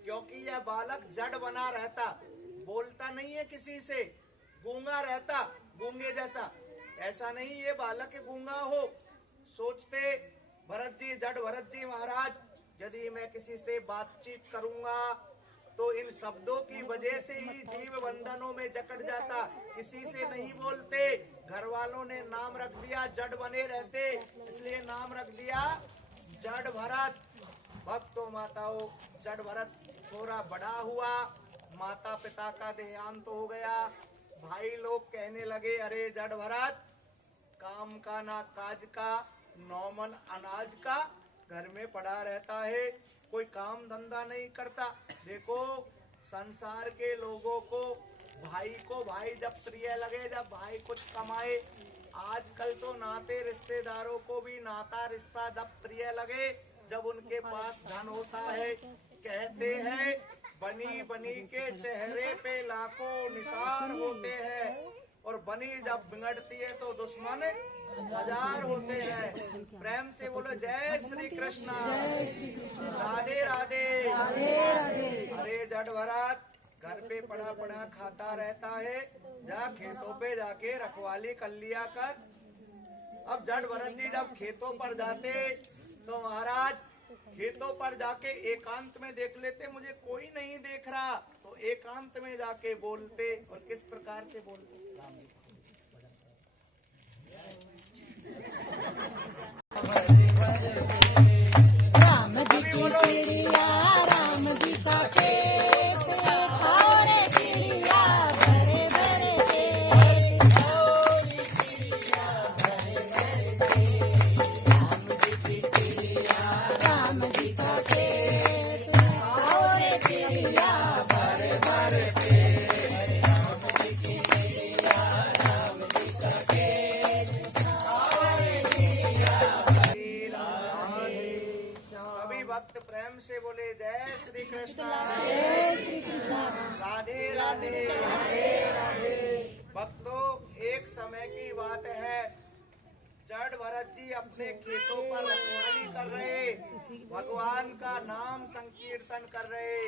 क्योंकि यह बालक जड़ बना रहता, बोलता नहीं है किसी से, गूंगा रहता, गूंगे जैसा। ऐसा नहीं ये बालक गूंगा हो। सोचते भरत जी, जड़ भरत जी महाराज, यदि मैं किसी से बातचीत करूंगा तो इन शब्दों की वजह से ही जीव बंधनों में जकड़ जाता, किसी से नहीं बोलते। घर वालों ने नाम रख दिया, जड़ बने रहते, इसलिए नाम रख दिया जड़ भरत। भक्तों माताओं जड़ भरत थोड़ा बड़ा हुआ, माता पिता का देहांत हो गया। भाई लोग कहने लगे अरे जड़ भरत काम का ना काज का, नौमन अनाज का, घर में पड़ा रहता है, कोई काम धंधा नहीं करता। देखो संसार के लोगों को भाई जब प्रिय लगे, जब भाई कुछ कमाए। आजकल तो नाते रिश्तेदारों को भी नाता रिश्ता जब प्रिय लगे, जब उनके पास धन होता है। कहते हैं बनी बनी के चेहरे पे लाखों निशान होते हैं, और बनी जब बिगड़ती है तो दुश्मन हजार होते हैं। प्रेम से बोलो जय श्री कृष्णा, राधे राधे। अरे जड़ भरत घर पे पड़ा पड़ा खाता रहता है, जा खेतों पे जाके रखवाली कर लिया कर। अब जड़ भरत जी जब खेतों पर जाते तो महाराज खेतों पर जाके एकांत में देख लेते, मुझे कोई नहीं देख रहा, तो एकांत में जाके बोलते। और किस प्रकार से बोलते? राम जी की चिड़िया, राम जी का खेत, और चिड़िया भरे भरे खेत। राम जी का खेत, और चिड़िया भरे भरे सभी भक्त प्रेम से बोले जय श्री कृष्ण, जय श्री कृष्ण। राधे राधे। भक्तों, एक समय की बात है, जड़ भरत जी अपने खेतों पर रखवाली कर रहे, भगवान का नाम संकीर्तन कर रहे।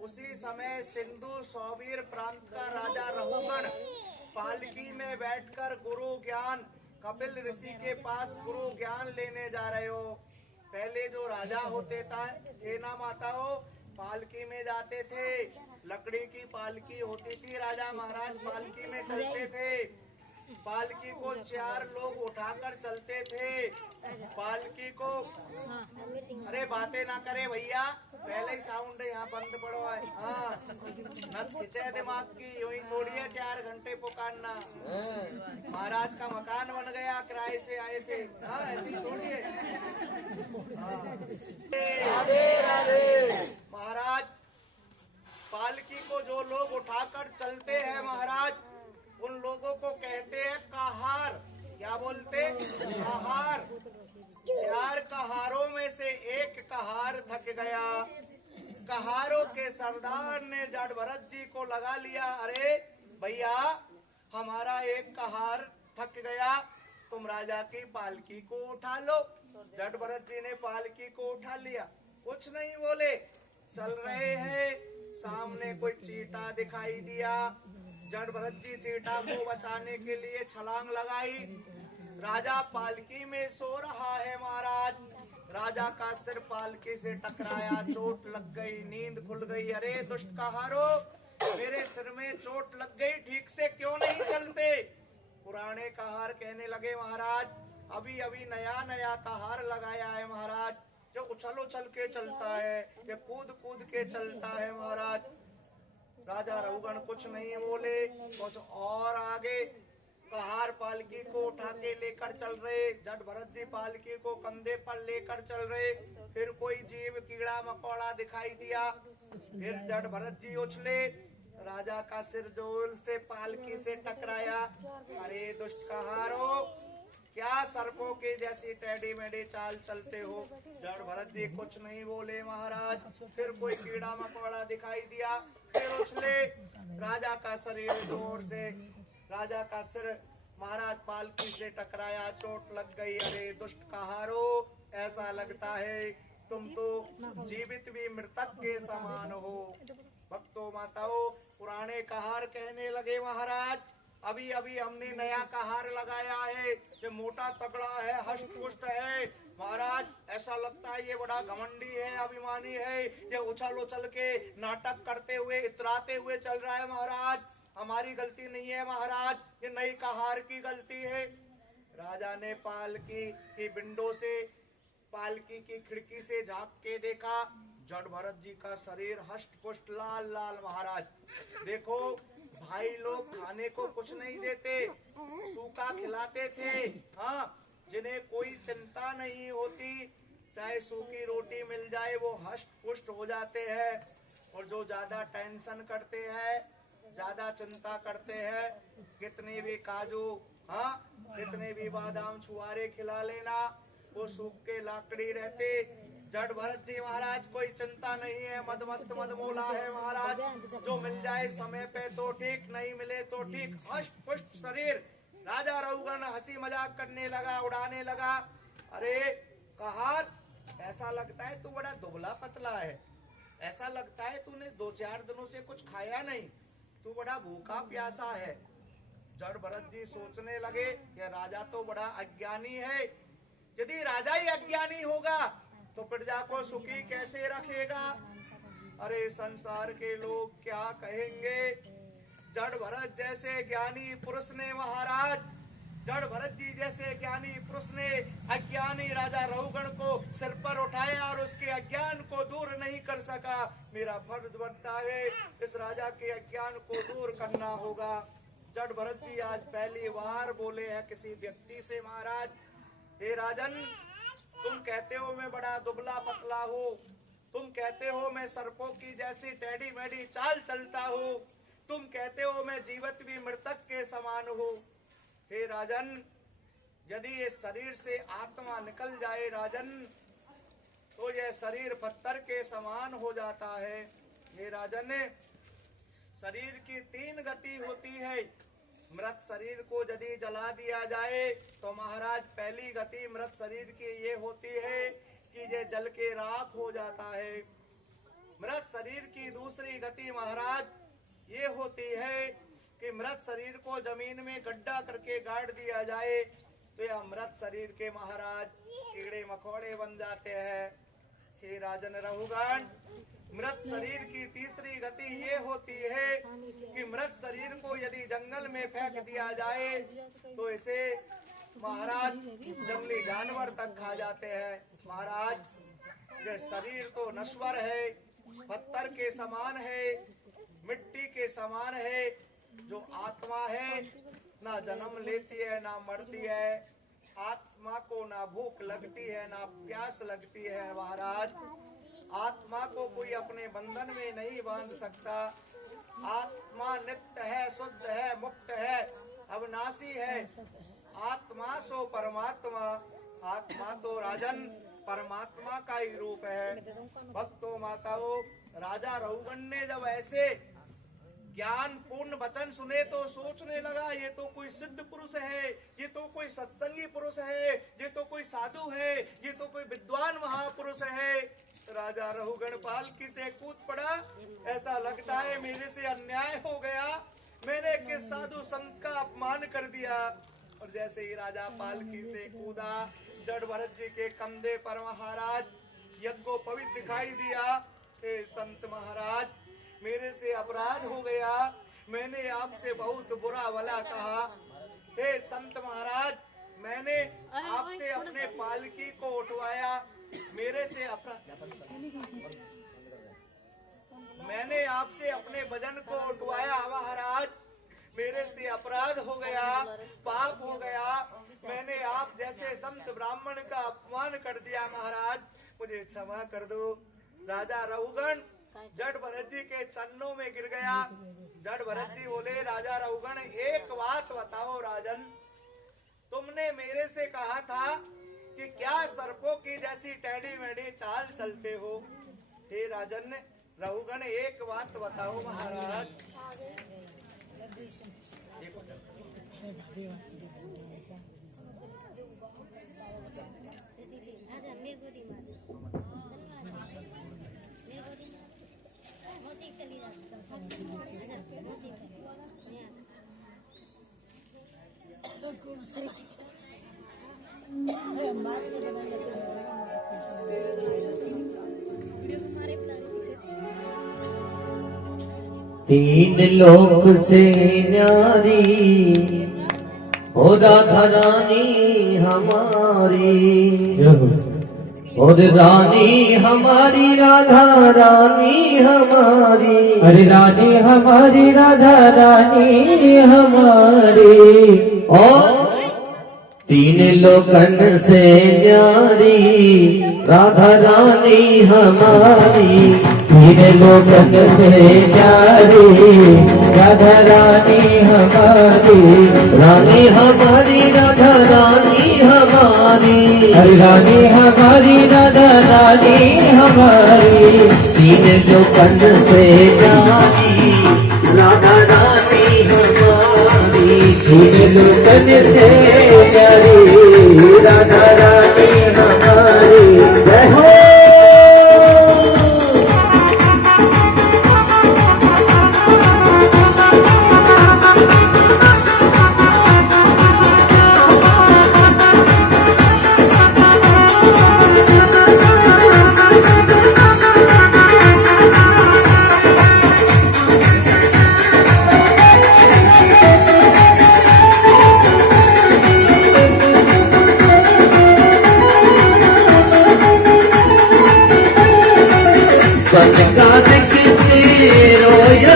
उसी समय सिंधु सौवीर प्रांत का राजा रहुगण पालकी में बैठकर गुरु ज्ञान कपिल ऋषि के पास गुरु ज्ञान लेने जा रहे हो। पहले जो राजा होते थे ना माताओं, पालकी में जाते थे, लकड़ी की पालकी होती थी, राजा महाराज पालकी में चलते थे। पालकी को 4 लोग उठाकर चलते थे। पालकी को, अरे बातें ना करे भैया, पहले ही साउंड यहाँ बंद पड़ो है। हाँ, नस खिंचे दिमाग की, यूं ही थोड़ी है 4 घंटे पुकारना। महाराज का मकान बन गया, किराए से आए थे। हाँ, ऐसी थोड़ी है। महाराज पालकी को जो लोग उठाकर चलते हैं महाराज, उन लोगों को कहते हैं कहार। क्या बोलते? कहार। 4 कहारों में से एक कहार थक गया। कहारों के सरदार ने जड़ भरत जी को लगा लिया, अरे भैया हमारा एक कहार थक गया, तुम राजा की पालकी को उठा लो। जड़ भरत जी ने पालकी को उठा लिया, कुछ नहीं बोले, चल रहे हैं। सामने कोई चींटा दिखाई दिया। जड़ भरत जी चींटा को बचाने के लिए छलांग लगाई। राजा पालकी में सो रहा है महाराज, राजा का सिर पालकी से टकराया, चोट लग गई, नींद खुल गई। अरे दुष्ट कहारो, मेरे सिर में चोट लग गई, ठीक से क्यों नहीं चलते? पुराने कहार कहने लगे, महाराज अभी अभी नया नया कहार लगाया है महाराज, जो उछल उछल के चलता है, ये कूद कूद के चलता है महाराज। राजा रहुगण कुछ नहीं बोले, कुछ और आगे कहार पालकी को उठा के लेकर चल रहे। जड़ भरत जी पालकी को कंधे पर लेकर चल रहे। फिर कोई जीव कीड़ा मकोड़ा दिखाई दिया, फिर जड़ भरत जी उछले, राजा का सिर जोर से पालकी से टकराया। अरे दुष्ट कहारो, क्या सर्पों के जैसी टेढ़ी मेढ़ी चाल चलते हो? जड़ भरत जी कुछ नहीं बोले महाराज। फिर कोई कीड़ा मकोड़ा दिखाई दिया, फिर उछले, राजा का शरीर जोर से, राजा का सिर महाराज पालकी से टकराया, चोट लग गई। अरे दुष्ट कहारो, ऐसा लगता है तुम तो जीवित भी मृतक के समान हो। भक्तों माताओं, पुराने कहार कहने लगे, महाराज अभी अभी हमने नया कहार लगाया है, ये मोटा तगड़ा है, हष्ट पुष्ट है महाराज, ऐसा लगता है ये बड़ा घमंडी है, अभिमानी है, ये उछल उछल के नाटक करते हुए इतराते हुए चल रहा है महाराज। हमारी गलती नहीं है महाराज, ये नई कहार की गलती है। राजा ने पालकी की विंडो से, पालकी की खिड़की से झांक के देखा, जड़ भरत जी का शरीर हष्ट पुष्ट लाल लाल महाराज। देखो भाई लोग खाने को कुछ नहीं देते, सूखा खिलाते थे। हाँ, जिन्हें कोई चिंता नहीं होती, चाहे सूखी रोटी मिल जाए वो हष्ट पुष्ट हो जाते हैं। और जो ज्यादा टेंशन करते हैं, ज्यादा चिंता करते हैं, कितने भी काजू, हाँ कितने भी बादाम छुआरे खिला लेना, वो सूख के लाकड़ी रहते। जड़ भरत जी महाराज कोई चिंता नहीं है, मदमस्त मदमोला है महाराज, जो मिल जाए समय पे तो ठीक, नहीं मिले तो ठीक, हष्ट पुष्ट शरीर। राजा रहुगण हंसी मजाक करने लगा, उड़ाने लगा। अरे कहार, ऐसा लगता है तू बड़ा दुबला पतला है, ऐसा लगता है तूने 2-4 दिनों से कुछ खाया नहीं, तू बड़ा भूखा प्यासा है। जड़ भरत जी सोचने लगे कि राजा तो बड़ा अज्ञानी है, यदि राजा ही अज्ञानी होगा तो प्रजा को सुखी कैसे रखेगा? अरे संसार के लोग क्या कहेंगे? जड़ भरत जैसे ज्ञानी पुरुष ने महाराज, जड़ भरत जी जैसे ज्ञानी पुरुष ने अज्ञानी राजा रहुगण को सिर पर उठाया और उसके अज्ञान को दूर नहीं कर सका। मेरा फर्ज बनता है इस राजा के अज्ञान को दूर करना होगा। जड़ भरत जी आज पहली बार बोले हैं किसी व्यक्ति से, महाराज हे राजन, तुम कहते हो मैं बड़ा दुबला पतला हूँ, तुम कहते हो मैं सर्पों की जैसी टेढ़ी मेढ़ी चाल चलता हूँ, तुम कहते हो मैं जीवित भी मृतक के समान हूँ। हे राजन, यदि ये शरीर से आत्मा निकल जाए राजन, तो यह शरीर पत्थर के समान हो जाता है। हे राजन, शरीर की 3 गति होती है। मृत शरीर को यदि जला दिया जाए तो महाराज पहली गति मृत शरीर की ये होती है कि ये जल के राख हो जाता है। मृत शरीर की दूसरी गति महाराज ये होती है कि मृत शरीर को जमीन में गड्ढा करके गाड़ दिया जाए तो यह मृत शरीर के महाराज कीड़े मकोड़े बन जाते हैं। हे राजन रहुगण, मृत शरीर की तीसरी गति ये होती है कि मृत शरीर को यदि जंगल में फेंक दिया जाए तो इसे महाराज जंगली जानवर तक खा जाते हैं। महाराज ये शरीर तो नश्वर है, पत्थर के समान है, मिट्टी के समान है। जो आत्मा है ना जन्म लेती है ना मरती है, आत्मा को ना भूख लगती है ना प्यास लगती है। महाराज आत्मा को कोई अपने बंधन में नहीं बांध सकता। आत्मा नित्य है, शुद्ध है, मुक्त है, अविनाशी है। आत्मा सो परमात्मा, आत्मा तो राजन परमात्मा का ही रूप है। भक्तों माताओं, राजा रहुगण ने जब ऐसे ज्ञान पूर्ण वचन सुने तो सोचने लगा ये तो कोई सिद्ध पुरुष है, ये तो कोई सत्संगी पुरुष है, ये तो कोई साधु है, ये तो कोई विद्वान महापुरुष है। राजा रहुगण पालकी से कूद पड़ा। ऐसा लगता है मेरे से अन्याय हो गया, मैंने किस साधु संत का अपमान कर दिया। और जैसे ही राजा पालकी से कूदा, जड़ भरत जी के कंधे पर महाराज यज्ञोपवीत दिखाई दिया। हे संत महाराज, मेरे से अपराध हो गया, मैंने आपसे बहुत बुरा भला कहा। हे संत महाराज, मैंने आपसे अपने पालकी को उठवाया, मेरे से मैंने आपसे अपने वजन को उठवाया महाराज, मेरे से अपराध हो गया, पाप हो गया, मैंने आप जैसे संत ब्राह्मण का अपमान कर दिया। महाराज मुझे क्षमा कर दो। राजा रहुगण जड़ भरत जी के चरणों में गिर गया। जड़ भरत जी बोले, राजा रहुगण एक बात बताओ राजन, तुमने मेरे से कहा था कि क्या सर्पों की जैसी टेढ़ी मेढ़ी चाल चलते हो। हे राजन रहुगण एक बात बताओ महाराज। तीन लोक से न्यारी हो राधा रानी हमारी, और रानी हमारी राधा रानी हमारी, अरे रानी हमारी राधा रानी हमारी, और तीन लोकन से न्यारी राधा रानी हमारी, तीन लोकन से न्यारी राधा रानी हमारी, रानी हमारी राधा रानी हमारी, अरे रानी हमारी राधा रानी हमारी, तीन लोकन से न्यारी राधा रानी हमारी, तीन लोकन से न्यारी राधा रानी हमारी। जय हो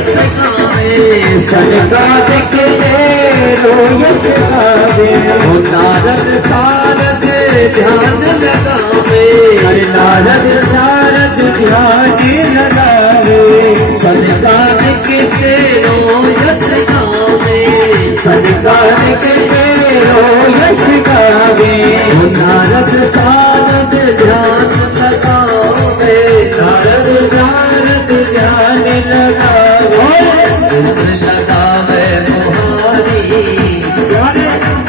यश गावे सनकाद के रोयत गावे ओ नारद सारद ध्यान लगावे हरि नारद सारद ध्यान लगावे सनकाद के यश गावे सनकाद के रोयत गावे ओ नारद सारद ध्यान लगावे नारद सारद ध्यान लगावे इंद्र लगावे मुहारी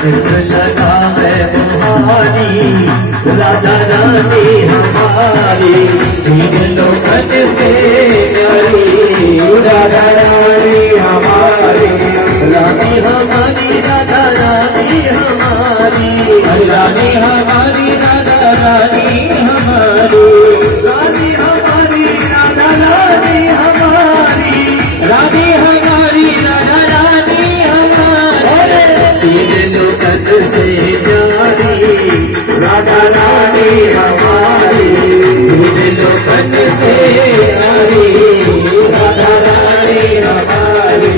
इंद्र लगावे मुहारी राधा रानी हमारी तीन लोकन से न्यारी राधा रानी हमारी रानी हमारी राधा रानी हमारी रानी हमारी राधा रानी हमारी रानी हमारी राधा रानी हमारी रानी हमारी राधा रानी हमारी तीन लोकन से न्यारी राधा रानी हमारी तीन लोकन से न्यारी राधा रानी हमारी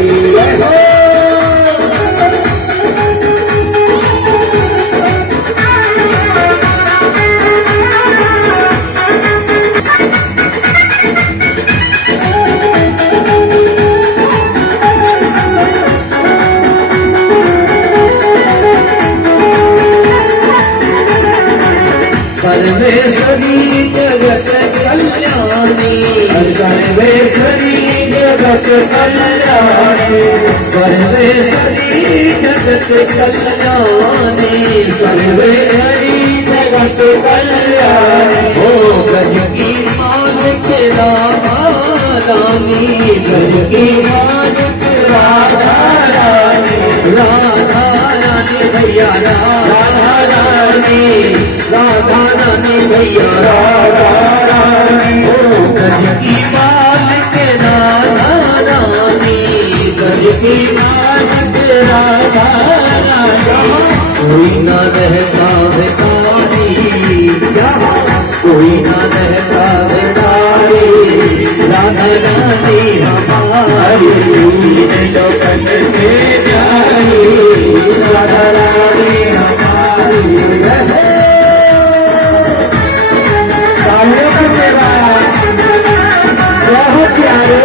सर्वेश्वरी जगत कल्याणी सर्वेश्वरी जगत कल्याणी सर्वेश्वरी जगत कल्याणी सर्वेश्वरी जगत कल्याणी ओ गज की माल के राधा रानी गज की मालिक राधा रानी राधा रानी भैया राधा रानी राधा रानी भैया राधा रानी ओ गज की माल के राधा रानी गज की मालिक राधा रानी कोई न रहता भिखारी कोई न रहता भिखारी राधा रानी हमारी लोकन से प्यारी राधा रानी हमारी कामों का सेवा बहुत प्यारे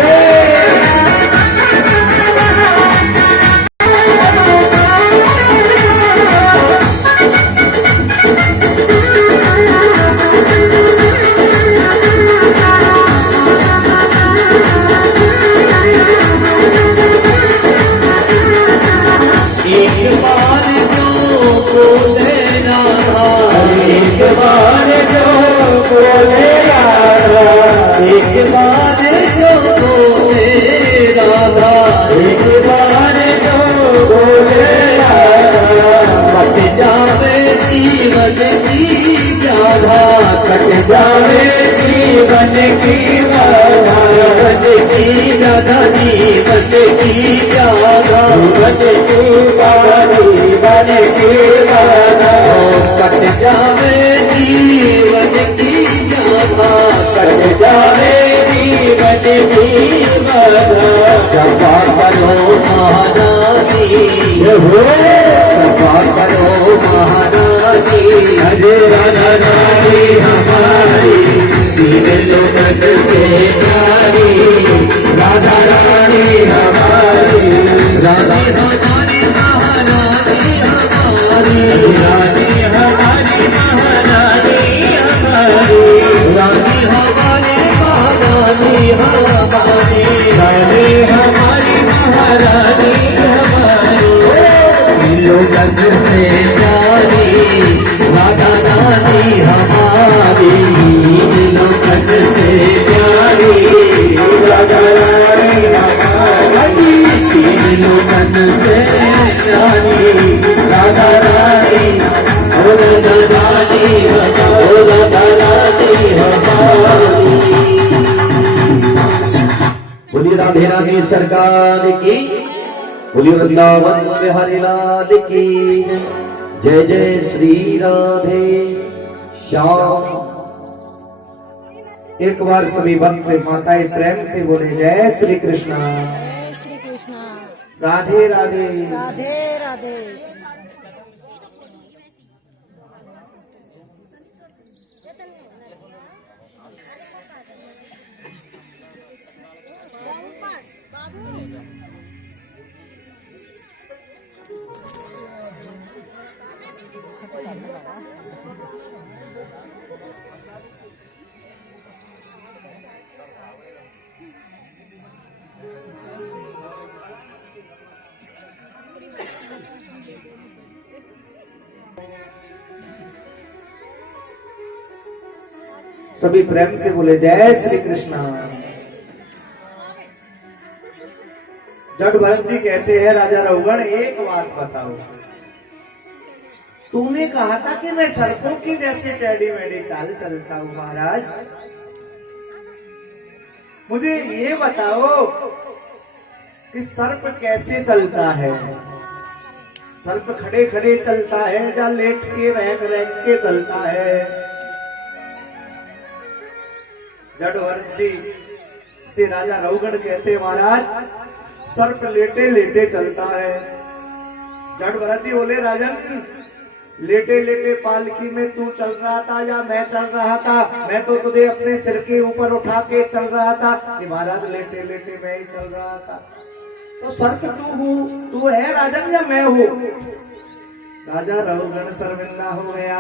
एक बार जो बोले राधा एक बार जो बोले राधा एक बार जो बोले राधा एक बार जो बोले राधा कट जावे जीवन की व्याधा कट जावे जीवन की बाधा जीवन की व्याधा जीवन की व्याधा जीवन की बाधा जीवन की बाधा कट जावे जीवन की व्याधा कट जावे जीवन की बाधा कृपा करो महारानी हो कृपा करो महारानी हरे राधा रानी हमारी तीन लोकन से प्यारी राधा रानी हमारी रानी हमारी महारानी हमारी रानी हमारी महारानी हमारी रानी हमारी महारानी हमारी रानी हमारी महारानी हमारी लोकन से प्यारी राधा रानी हमारी लोकन से प्यारी राधा रानी हमारी तीन लोकन से प्यारी राधा रानी ओ राधा रानी ओ राधा रानी हमारी। बोलिए राधे राधे सरकार की, बोलिए वृंदावन बिहारी लाल की जय जय श्री राधे श्याम। एक बार सभी भक्त माताएं प्रेम से बोले जय श्री कृष्ण, जय श्री कृष्ण। राधे राधे। राधे राधे। सभी प्रेम से बोले जय श्री कृष्ण। जट भरत जी कहते हैं राजा रघुगण एक बात बताओ, तूने कहा था कि मैं सर्पों की जैसे टेढ़ी मेढ़ी चाल चलता हूं महाराज, मुझे ये बताओ कि सर्प कैसे चलता है? सर्प खड़े खड़े चलता है या लेट के रैंक रैंक के चलता है? जट भरत जी से राजा रघुगण कहते महाराज सर्प लेटे लेटे चलता है। जट भरत जी बोले राजन लेटे लेटे पालकी में तू चल रहा था या मैं चल रहा था? मैं तो तुझे अपने सिर के ऊपर उठा के चल रहा था। कि महाराज लेटे लेटे मैं ही चल रहा था। तो सर्प तू है राजन या मैं हूं? राजा रघुगण शर्मिंदा हो गया।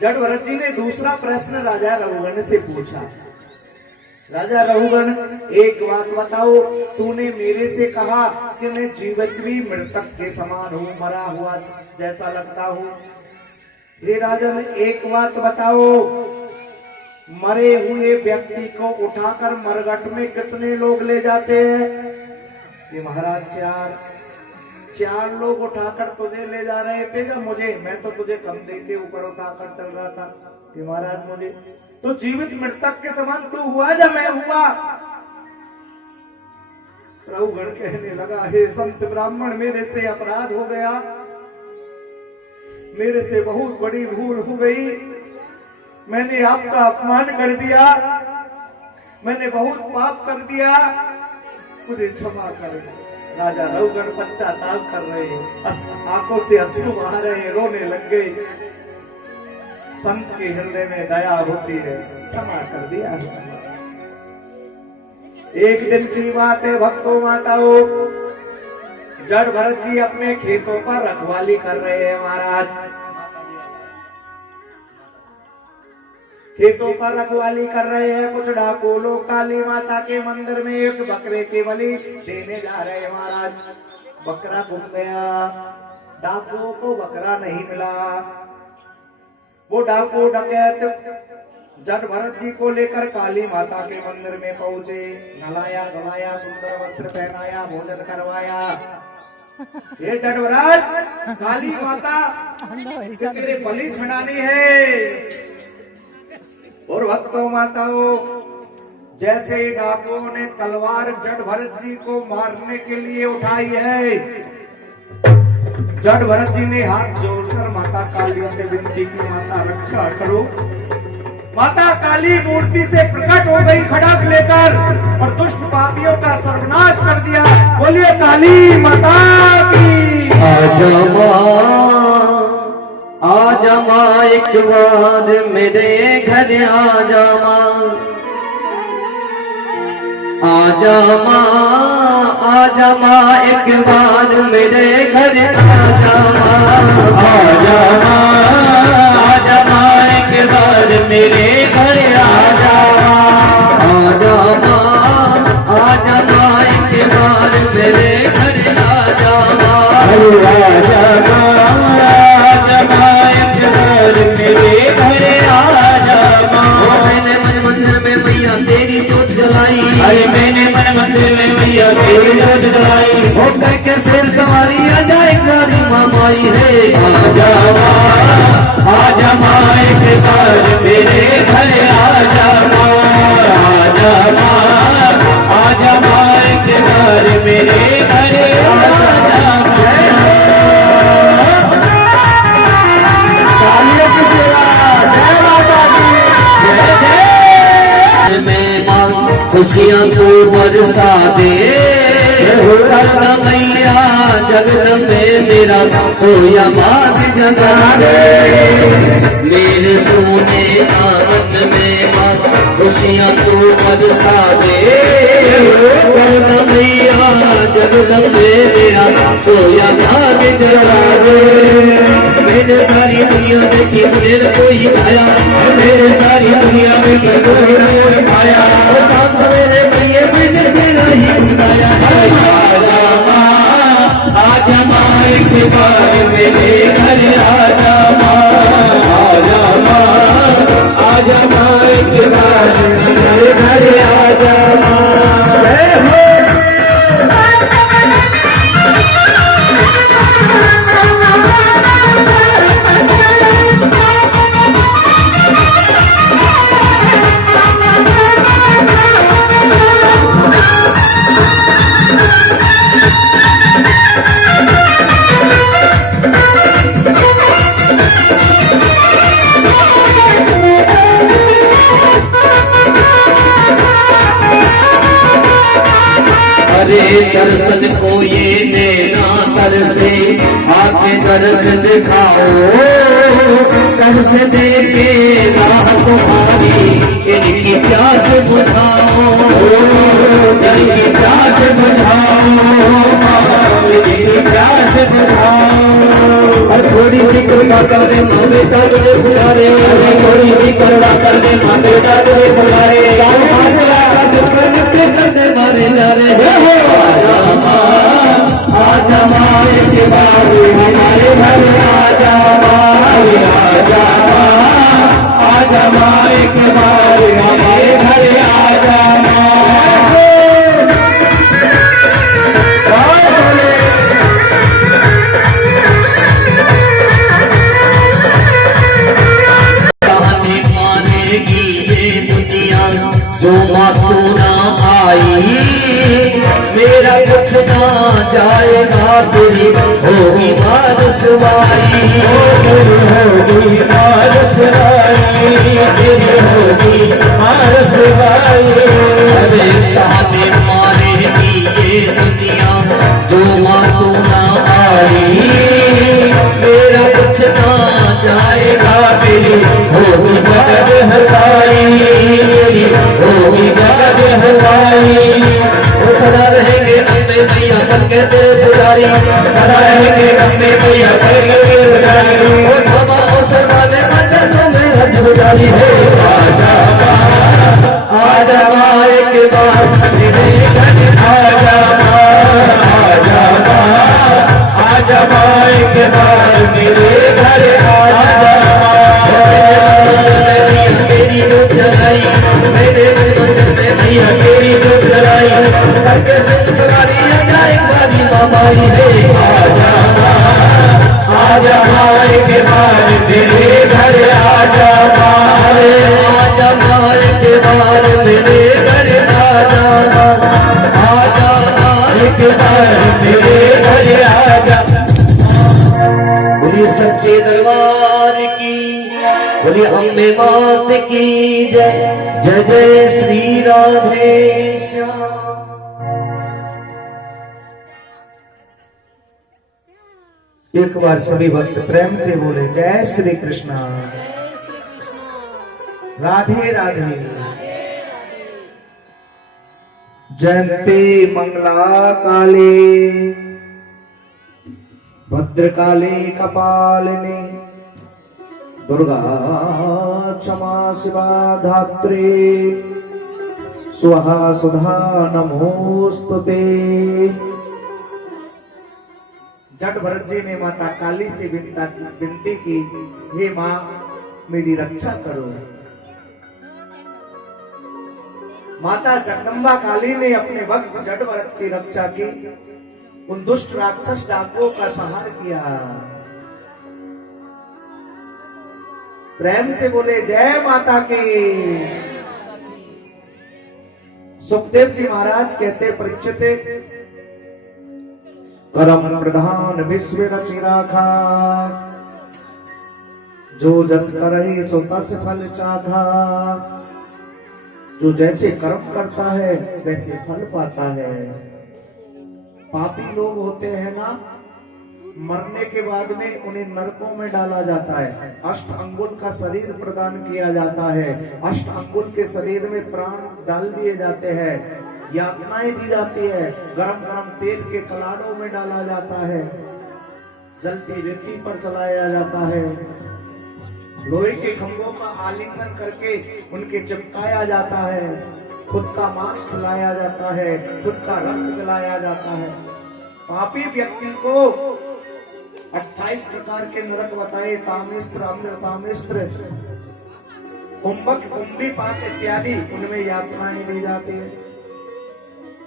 जट भरत जी ने दूसरा प्रश्न राजा रघुगण से पूछा, राजा रघुगण एक बात बताओ, तूने मेरे से कहा कि मैं जीवित भी मृतक के समान हूं, मरा हुआ जैसा लगता हूं। हे राजन एक बात बताओ, मरे हुए व्यक्ति को उठाकर मरघट में कितने लोग ले जाते हैं? कि महाराज चार लोग उठाकर तुझे ले जा रहे थे या मुझे? मैं तो तुझे कंधे के ऊपर उठाकर चल रहा था। कि महाराज मुझे तो जीवित मृतक के समान तू हुआ या मैं हुआ? रघुगण कहने लगा, हे संत ब्राह्मण मेरे से अपराध हो गया, मेरे से बहुत बड़ी भूल हो गई, मैंने आपका अपमान कर दिया, मैंने बहुत पाप कर दिया, मुझे क्षमा करें। राजा रघुगण पश्चाताप कर रहे, आंखों से अश्रु बहा रहे, रोने लग गए। संत के हृदय में दया होती है, क्षमा कर दिया। एक दिन की बात है भक्तों माताओं, जट भरत जी अपने खेतों पर रखवाली कर रहे हैं महाराज। खेतों पर रखवाली कर रहे हैं। कुछ डाकू लोग काली माता के मंदिर में एक बकरे की बलि देने जा रहे हैं महाराज। बकरा गुम गया, डाकुओं को बकरा नहीं मिला। वो डाकू डकैत जट भरत जी को लेकर काली माता के मंदिर में पहुंचे। नलाया धुलाया, सुंदर वस्त्र पहनाया, भोजन करवाया। ये जट भरत, काली माता तेरे बलि चढ़ानी है। और भक्तों माताओं, जैसे डाकुओं ने तलवार जट भरत जी को मारने के लिए उठाई है, जट भरत जी ने हाथ जोड़कर माता काली से विनती की, माता रक्षा करो। माता काली मूर्ति से प्रकट हो गई खड़ग लेकर और दुष्ट पापियों का सर्वनाश कर दिया। बोलिए काली माता की। आजा माँ एक बार मेरे घर आजा माँ, आजा माँ एक बार मेरे घर आजा माँ, आजा माँ एक बार मेरे घर आजा माँ एक बार मेरे घर आजा माँ, मेरे घर आजा माँ। मैंने मन मंदिर में मैया तेरी जोत जलाई, अरे मैंने मन मंदिर में मैया तेरी जोत जलाई। होकर के शेर सवारी आजा एक बारी माँ माई है। आजा माँ एक बार मेरे घर आजा माँ, आजा माँ एक बार मेरे घर आजा माँ। कालिया की सेवा, जय माता की। बरसा दे राधा मैया जगदम्बे मेरा सोया बाग जगा दे मेरे सोने आंगन में बस खुशियां तू बरसा दे राधा मैया जगदम्बे मेरा सोया बाग जगा दे मेरे सारी दुनिया देखी मेरे कोई आया मेरे सारी दुनिया में कोई आया सांस मेरे प्रिय मैंने तेरा ही खुदाया आजा माँ एक बार मेरे घर आजा माँ आजा माँ आजा माँ एक बार मेरे घर आजा माँ दर्शन को ये नैना तरसे आके दर्श दिखाओ दर्श दे के राह तुम्हारी इनकी प्यास बुझाओ इनकी प्यास बुझाओ इनकी प्यास बुझाओ थोड़ी सी कृपा कर दे माँ बेटा तुझे बुलारे थोड़ी सी कृपा कर दे माँ बेटा तुझे बुलारे मारे नारे आजा माँ एक बार हमारे घर आजा आजा माँ एक बार हमारे घर आजा कहानी मानेगी ये दुनिया जो माँ तू ना आई मेरा कुछ ना जाएगा तेरी होगी बारसवाई होगी बारसवाई तेरी होगी बारसवाई अरे कहानी मारेगी ये दुनिया जो माँ तू ना आई मेरा कुछ ना जाएगा तेरी होगी बारसवाई तेरी होगी बारसवाई सदा रहेंगे अम्बे मैया बन के तेरे पुजारी सदा रहेंगे अम्बे मैया बन के तेरे पुजारी ओ बाबा ओ सरवाने मंदिर तुम्हें हज गुजारी है आजा माँ एक बार मेरे घर आजा माँ आजा माँ एक बार मेरे घर आजा तेरी जोत जलाई मेरे मंदिर में मैया तेरी जोत जलाई करके सिद्ध कुमारी एक बारी बाबाई है आजा माँ के बार तेरे घर आजा आजा माँ के बार मेरे घर आजा के बार मेरे घर आजा बोलिए सच्चे दरबार की बोलिए अम्बे मात की जय जय जय श्री राधे श्याम। एक बार सभी भक्त प्रेम से बोले जय श्री कृष्णा राधे राधे। जयंते मंगला काले भद्रकाले कपालिनी दुर्गा क्षमा शिवा धात्री स्वाहा सुधा नमोस्तुते। जट भरत जी ने माता काली से विनती की, हे माँ मेरी रक्षा करो। माता जगदम्बा काली ने अपने भक्त जट भरत की रक्षा की, उन दुष्ट राक्षस डाकुओं का संहार किया। प्रेम से बोले जय माता की। सुखदेव जी महाराज कहते, परीक्षित करम प्रधान विश्व रचि राखा, जो जस करहि सो तस फल चाखा। जो जैसे कर्म करता है वैसे फल पाता है। पापी लोग होते हैं ना, मरने के बाद में उन्हें नरकों में डाला जाता है। 8 अंगुल का शरीर प्रदान किया जाता है, 8 अंगुल के शरीर में प्राण डाल दिए जाते हैं, यातनाएं दी जाती है, गरम गरम तेल के कलाड़ों में डाला जाता है, जलती रेती पर चलाया जाता है, लोहे के खंभों का आलिंगन करके उनके चिपकाया जाता है, खुद का मांस खिलाया जाता है, खुद का रक्त पिलाया जाता है। पापी व्यक्ति को 28 प्रकार के नरक बताए, तामिस्त्र, अमृतामिस्त्र, कुंभक, कुंभी पाक इत्यादि, उनमें यातनाएं दी जाती है।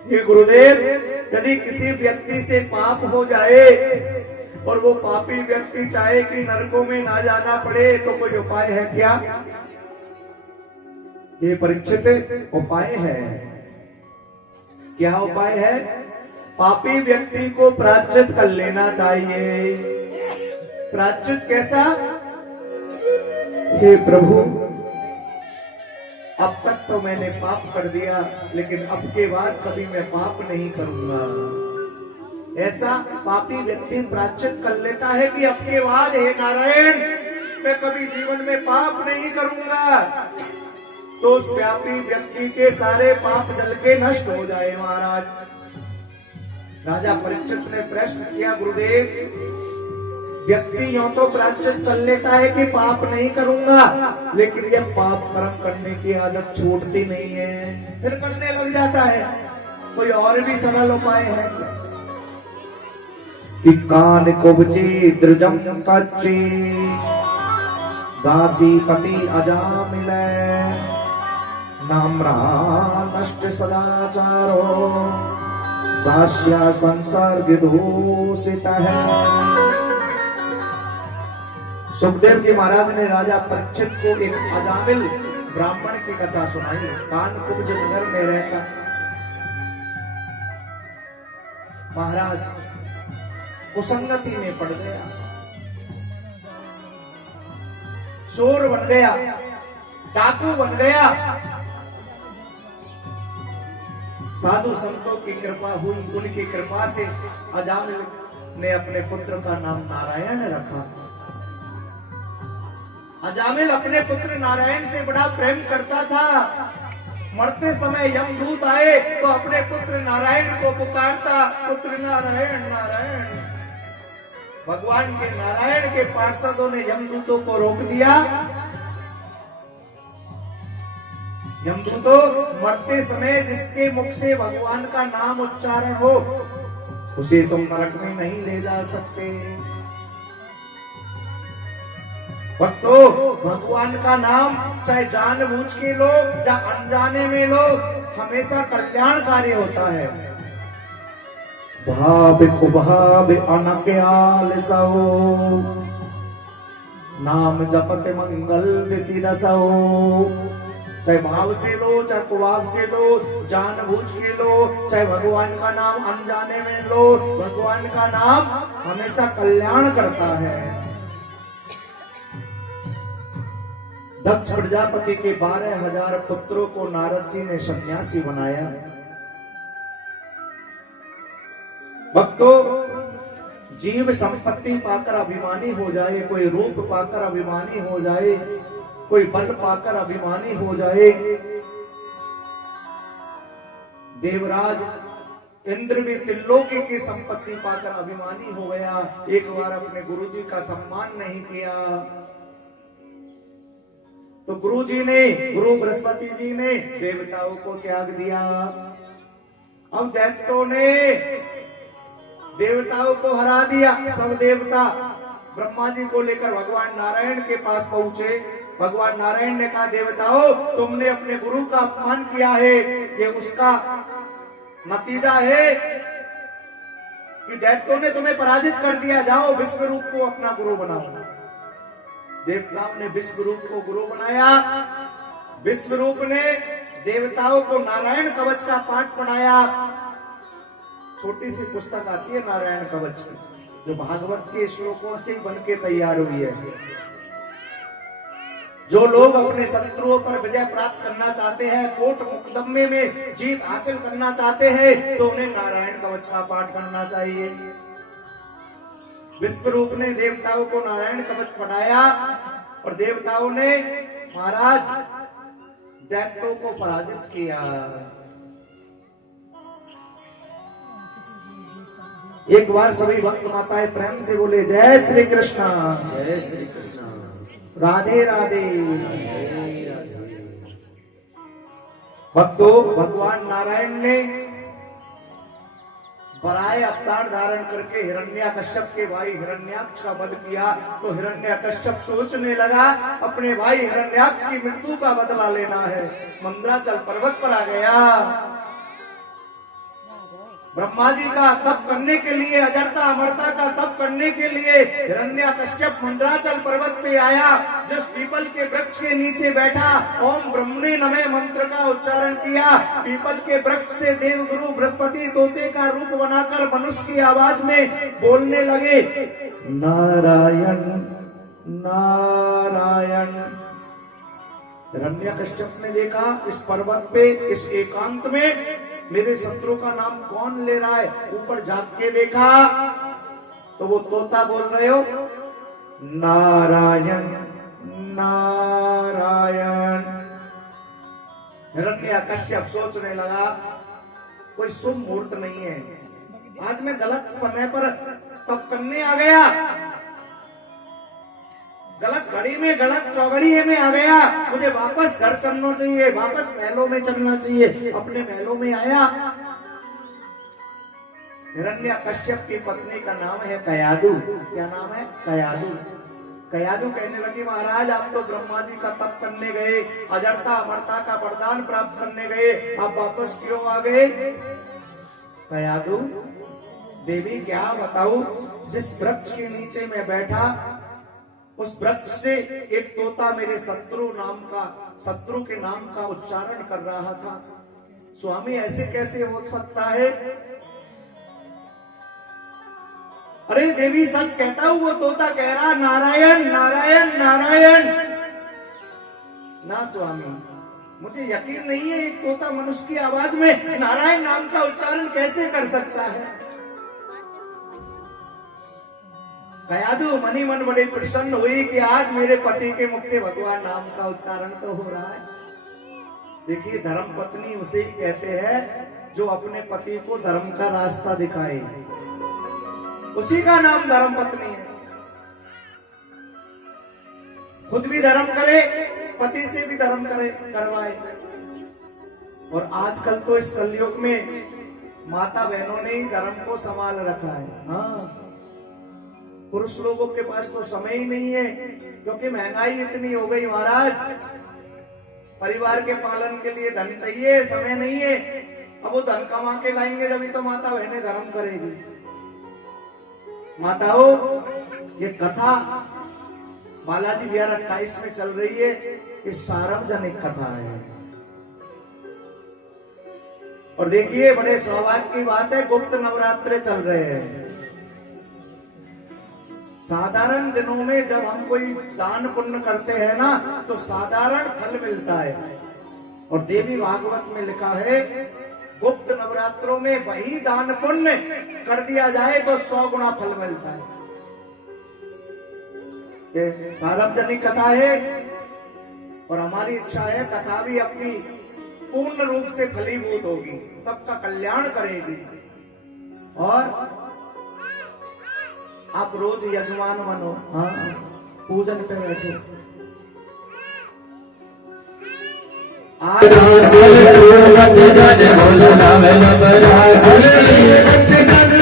ये गुरुदेव, यदि किसी व्यक्ति से पाप हो जाए और वो पापी व्यक्ति चाहे कि नरकों में ना जाना पड़े, तो कोई उपाय है क्या? ये परीक्षित उपाय है। क्या उपाय है? पापी व्यक्ति को प्रायश्चित कर लेना चाहिए। प्रायश्चित कैसा? हे प्रभु, अब तक तो मैंने पाप कर दिया, लेकिन अब के बाद कभी मैं पाप नहीं करूंगा। ऐसा पापी व्यक्ति प्रायश्चित कर लेता है कि अब के बाद हे नारायण, मैं कभी जीवन में पाप नहीं करूंगा। तो उस पापी व्यक्ति के सारे पाप जल के नष्ट हो जाए। महाराज राजा परीक्षित ने प्रश्न किया, गुरुदेव, व्यक्ति यूं तो प्रायश्चित कर लेता है कि पाप नहीं करूंगा, लेकिन यह पाप कर्म करने की आदत छूटती नहीं है, फिर करने लग जाता है। कोई और भी सरल उपाय है कि कान कुबची द्रजम कच्ची दासी पति अजामिले नाम्रा नष्ट सदाचारो दास्या संसर्ग दूषित है। सुखदेव जी महाराज ने राजा परीक्षित को एक अजामिल ब्राह्मण की कथा सुनाई। कानकुब्ज नगर में रहता महाराज कुसंगति में पड़ गया, चोर बन गया, डाकू बन गया। साधु संतों की कृपा हुई, उनकी कृपा से अजामिल ने अपने पुत्र का नाम नारायण रखा। अजामिल अपने पुत्र नारायण से बड़ा प्रेम करता था। मरते समय यमदूत आए तो अपने पुत्र नारायण को पुकारता, पुत्र नारायण नारायण। भगवान के नारायण के पार्षदों ने यमदूतों को रोक दिया। यमदूतों, मरते समय जिसके मुख से भगवान का नाम उच्चारण हो उसे तुम नरक में नहीं ले जा सकते। भक्तों, भगवान का नाम चाहे जानबूझ के लो या अनजाने में लो, हमेशा कल्याणकारी होता है। भाव कुभाव अनक्याल सो नाम जपत मंगल दिसिरसो। चाहे भाव से लो, चाहे कुभाव से लो, जानबूझ के लो, चाहे भगवान का नाम अनजाने में लो, भगवान का नाम हमेशा कल्याण करता है। दक्ष प्रजापति के 12,000 पुत्रों को नारद जी ने सन्यासी बनाया। भक्तों, जीव संपत्ति पाकर अभिमानी हो जाए, कोई रूप पाकर अभिमानी हो जाए, कोई बल पाकर अभिमानी हो जाए। देवराज इंद्र भी त्रिलोकी की संपत्ति पाकर अभिमानी हो गया। एक बार अपने गुरुजी का सम्मान नहीं किया तो गुरुजी ने, गुरु बृहस्पति जी ने देवताओं को त्याग दिया। अब दैत्यों ने देवताओं को हरा दिया। सब देवता ब्रह्मा जी को लेकर भगवान नारायण के पास पहुंचे। भगवान नारायण ने कहा, देवताओं, तुमने अपने गुरु का अपमान किया है, ये उसका नतीजा है कि दैत्यों ने तुम्हें पराजित कर दिया। जाओ, विश्वरूप को अपना गुरु बनाओ। देवताओं ने विश्वरूप को गुरु बनाया। विश्वरूप ने देवताओं को नारायण कवच का पाठ पढ़ाया। छोटी सी पुस्तक आती है नारायण कवच की, जो भागवत के श्लोकों से बनके तैयार हुई है। जो लोग अपने शत्रुओं पर विजय प्राप्त करना चाहते हैं, कोर्ट मुकदमे में जीत हासिल करना चाहते हैं, तो उन्हें नारायण कवच का पाठ करना चाहिए। विश्वरूप ने देवताओं को नारायण कवच पढ़ाया और देवताओं ने महाराज दैत्यों को पराजित किया। एक बार सभी भक्त माताएं प्रेम से बोले जय श्री कृष्ण, जय श्री कृष्ण, राधे राधे। भक्तों, भगवान नारायण ने बराए अवतार धारण करके हिरण्याकश्यप के भाई हिरण्याक्ष का वध किया, तो हिरण्याकश्यप सोचने लगा अपने भाई हिरण्याक्ष की मृत्यु का बदला लेना है। मंदराचल पर्वत पर आ गया। ब्रह्मा जी का तप करने के लिए, अजरता अमरता का तप करने के लिए हिरण्याकश्यप मंदराचल पर्वत पे आया। जिस पीपल के वृक्ष के नीचे बैठा, ओम ब्रह्मणे नमः मंत्र का उच्चारण किया। पीपल के वृक्ष से देवगुरु बृहस्पति तोते का रूप बनाकर मनुष्य की आवाज में बोलने लगे, नारायण नारायण। हिरण्याकश्यप ने देखा इस पर्वत पे, इस एकांत में मेरे शत्रु का नाम कौन ले रहा है। ऊपर झांक के देखा तो वो तोता बोल रहे हो, नारायण नारायण। हिरण्याकश्यप सोचने लगा कोई शुभ मुहूर्त नहीं है, आज मैं गलत समय पर तप करने आ गया, गलत घड़ी में, गलत चौघड़िए में आ गया। मुझे वापस घर चलना चाहिए, वापस महलों में चलना चाहिए। अपने महलों में आया। हिरण्याकश्यप की पत्नी का नाम है कयादु। क्या नाम है? कयादु। कयादु कहने लगी, महाराज आप तो ब्रह्मा जी का तप करने गए, अजरता अमरता का वरदान प्राप्त करने गए, आप वापस क्यों आ गए? कयादु, देवी क्या बताऊं, जिस वृक्ष के नीचे मैं बैठा उस वृक्ष से एक तोता मेरे शत्रु के नाम का उच्चारण कर रहा था। स्वामी ऐसे कैसे हो सकता है? अरे देवी सच कहता हूं, वो तोता कह रहा नारायण नारायण नारायण। ना स्वामी, मुझे यकीन नहीं है एक तोता मनुष्य की आवाज में नारायण नाम का उच्चारण कैसे कर सकता है। कयादु मनी मन बड़ी प्रसन्न हुई कि आज मेरे पति के मुख से भगवान नाम का उच्चारण तो हो रहा है। देखिए, धर्म पत्नी उसे ही कहते हैं जो अपने पति को धर्म का रास्ता दिखाए, उसी का नाम धर्म पत्नी है। खुद भी धर्म करे, पति से भी धर्म करे, करवाए। और आजकल तो इस कलयुग में माता बहनों ने ही धर्म को संभाल रखा है। हाँ, पुरुष लोगों के पास तो समय ही नहीं है, क्योंकि महंगाई इतनी हो गई महाराज। परिवार के पालन के लिए धन चाहिए, समय नहीं है। अब वो धन कमा के लाएंगे जब तो माता बहनें धर्म करेगी। माताओं, ये कथा बालाजी विहार 28 में चल रही है, ये सार्वजनिक कथा है। और देखिए, बड़े सौभाग्य की बात है, गुप्त नवरात्रे चल रहे हैं। साधारण दिनों में जब हम कोई दान पुण्य करते हैं ना, तो साधारण फल मिलता है। और देवी भागवत में लिखा है, गुप्त नवरात्रों में वही दान पुण्य कर दिया जाए तो 100 गुना फल मिलता है। ये सार्वजनिक कथा है और हमारी इच्छा है कथा भी अपनी पूर्ण रूप से फलीभूत होगी, सबका कल्याण करेगी। और आप रोज यजमान बनो। हाँ, पूजन पे बैठो।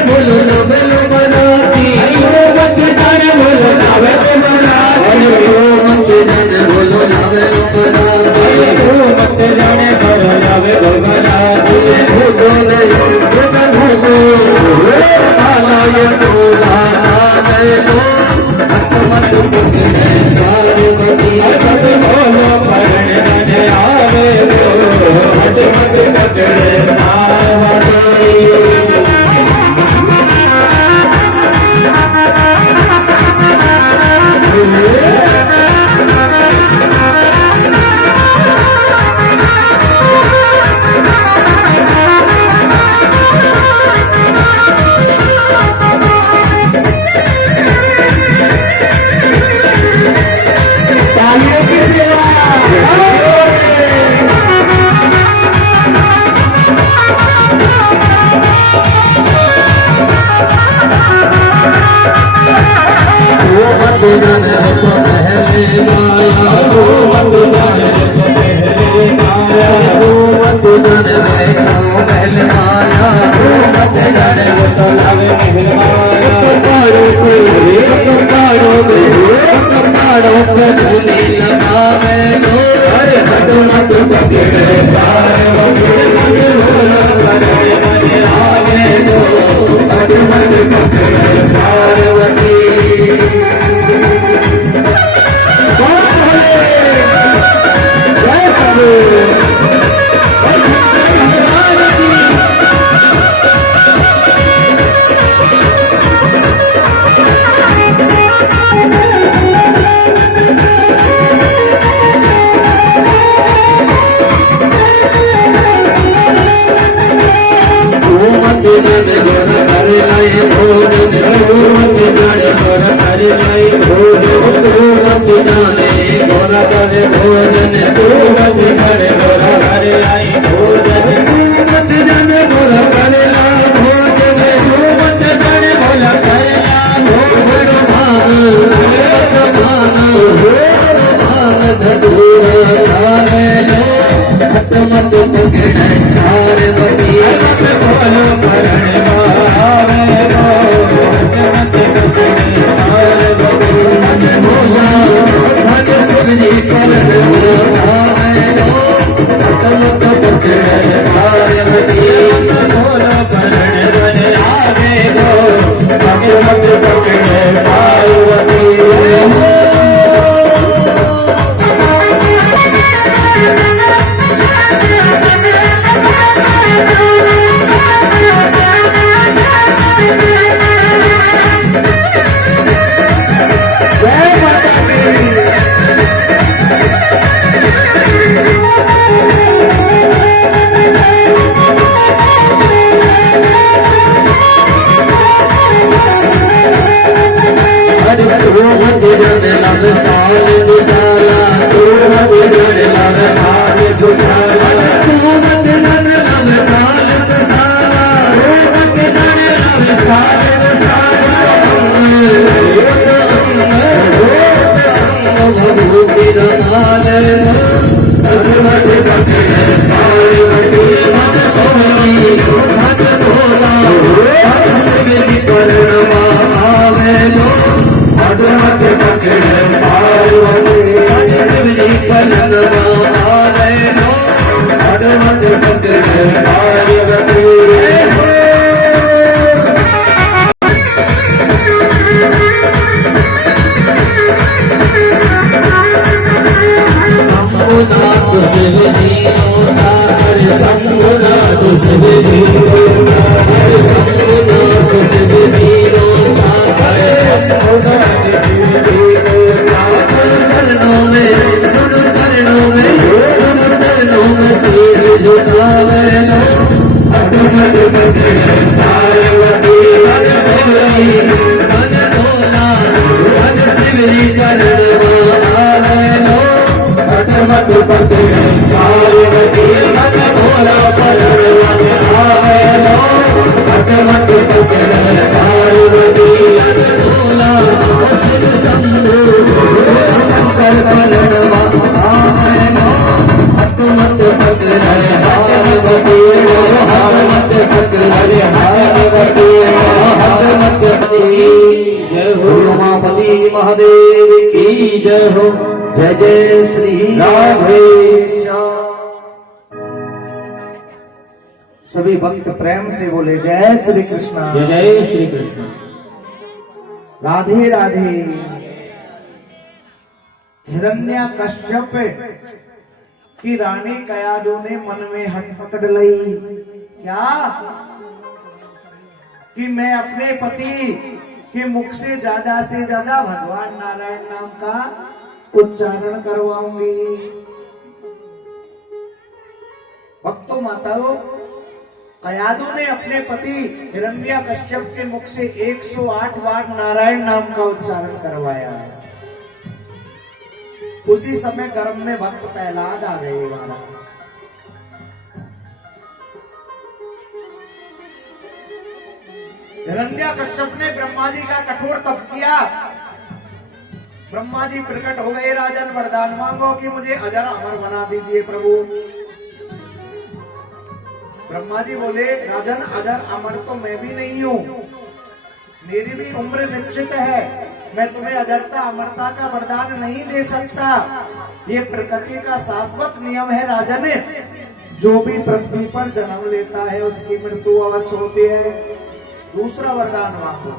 बोलो जाने वो तो लावे मेहरबान पहाड़ों पे धूनी लगावे लो हट मत पकड़े पार्वती आवे लो हट मत पकड़े पार्वती उमापति महादेव की जय हो। जय जय श्री राधेश्याम। सभी भक्त प्रेम से बोले जय श्री कृष्ण। जय जय श्री कृष्ण। राधे राधे। हिरण्यकश्यप की रानी कयादू ने मन में हट पकड़ ली क्या कि मैं अपने पति के मुख से ज्यादा भगवान नारायण नाम का उच्चारण करवाऊंगी। भक्तों माताओं, कयादू ने अपने पति हिरण्यकश्यप के मुख से 108 बार नारायण नाम का उच्चारण करवाया। उसी समय गर्भ में भक्त प्रहलाद आ गए। हिरण्यकश्यप ने ब्रह्मा जी का कठोर तप किया। ब्रह्मा जी प्रकट हो गए। राजन वरदान मांगो कि मुझे अजर अमर बना दीजिए प्रभु। ब्रह्मा जी बोले राजन अजर अमर तो मैं भी नहीं हूं, मेरी भी उम्र निश्चित है, मैं तुम्हें अजरता अमरता का वरदान नहीं दे सकता। ये प्रकृति का शाश्वत नियम है राजन, जो भी पृथ्वी पर जन्म लेता है उसकी मृत्यु अवश्य होती है। दूसरा वरदान मांगो।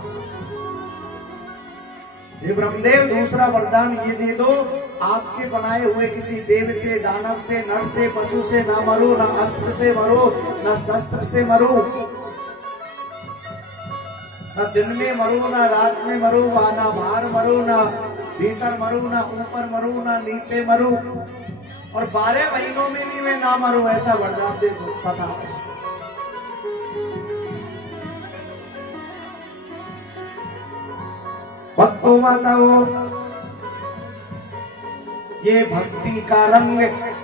हे ब्रह्मदेव दूसरा वरदान ये दे दो, आपके बनाए हुए किसी देव से, दानव से, नर से, पशु से ना मरो, ना अस्त्र से मरो, ना शस्त्र से मरो, ना दिन में मरो, ना रात में मरो, ना बाहर मरो, ना भीतर मरो, ना ऊपर मरो, ना नीचे मरो, और 12 महीनों में भी मैं ना मरूं, ऐसा वरदान दे दो। तथा भक्तों माताओं, ये भक्ति का रंग,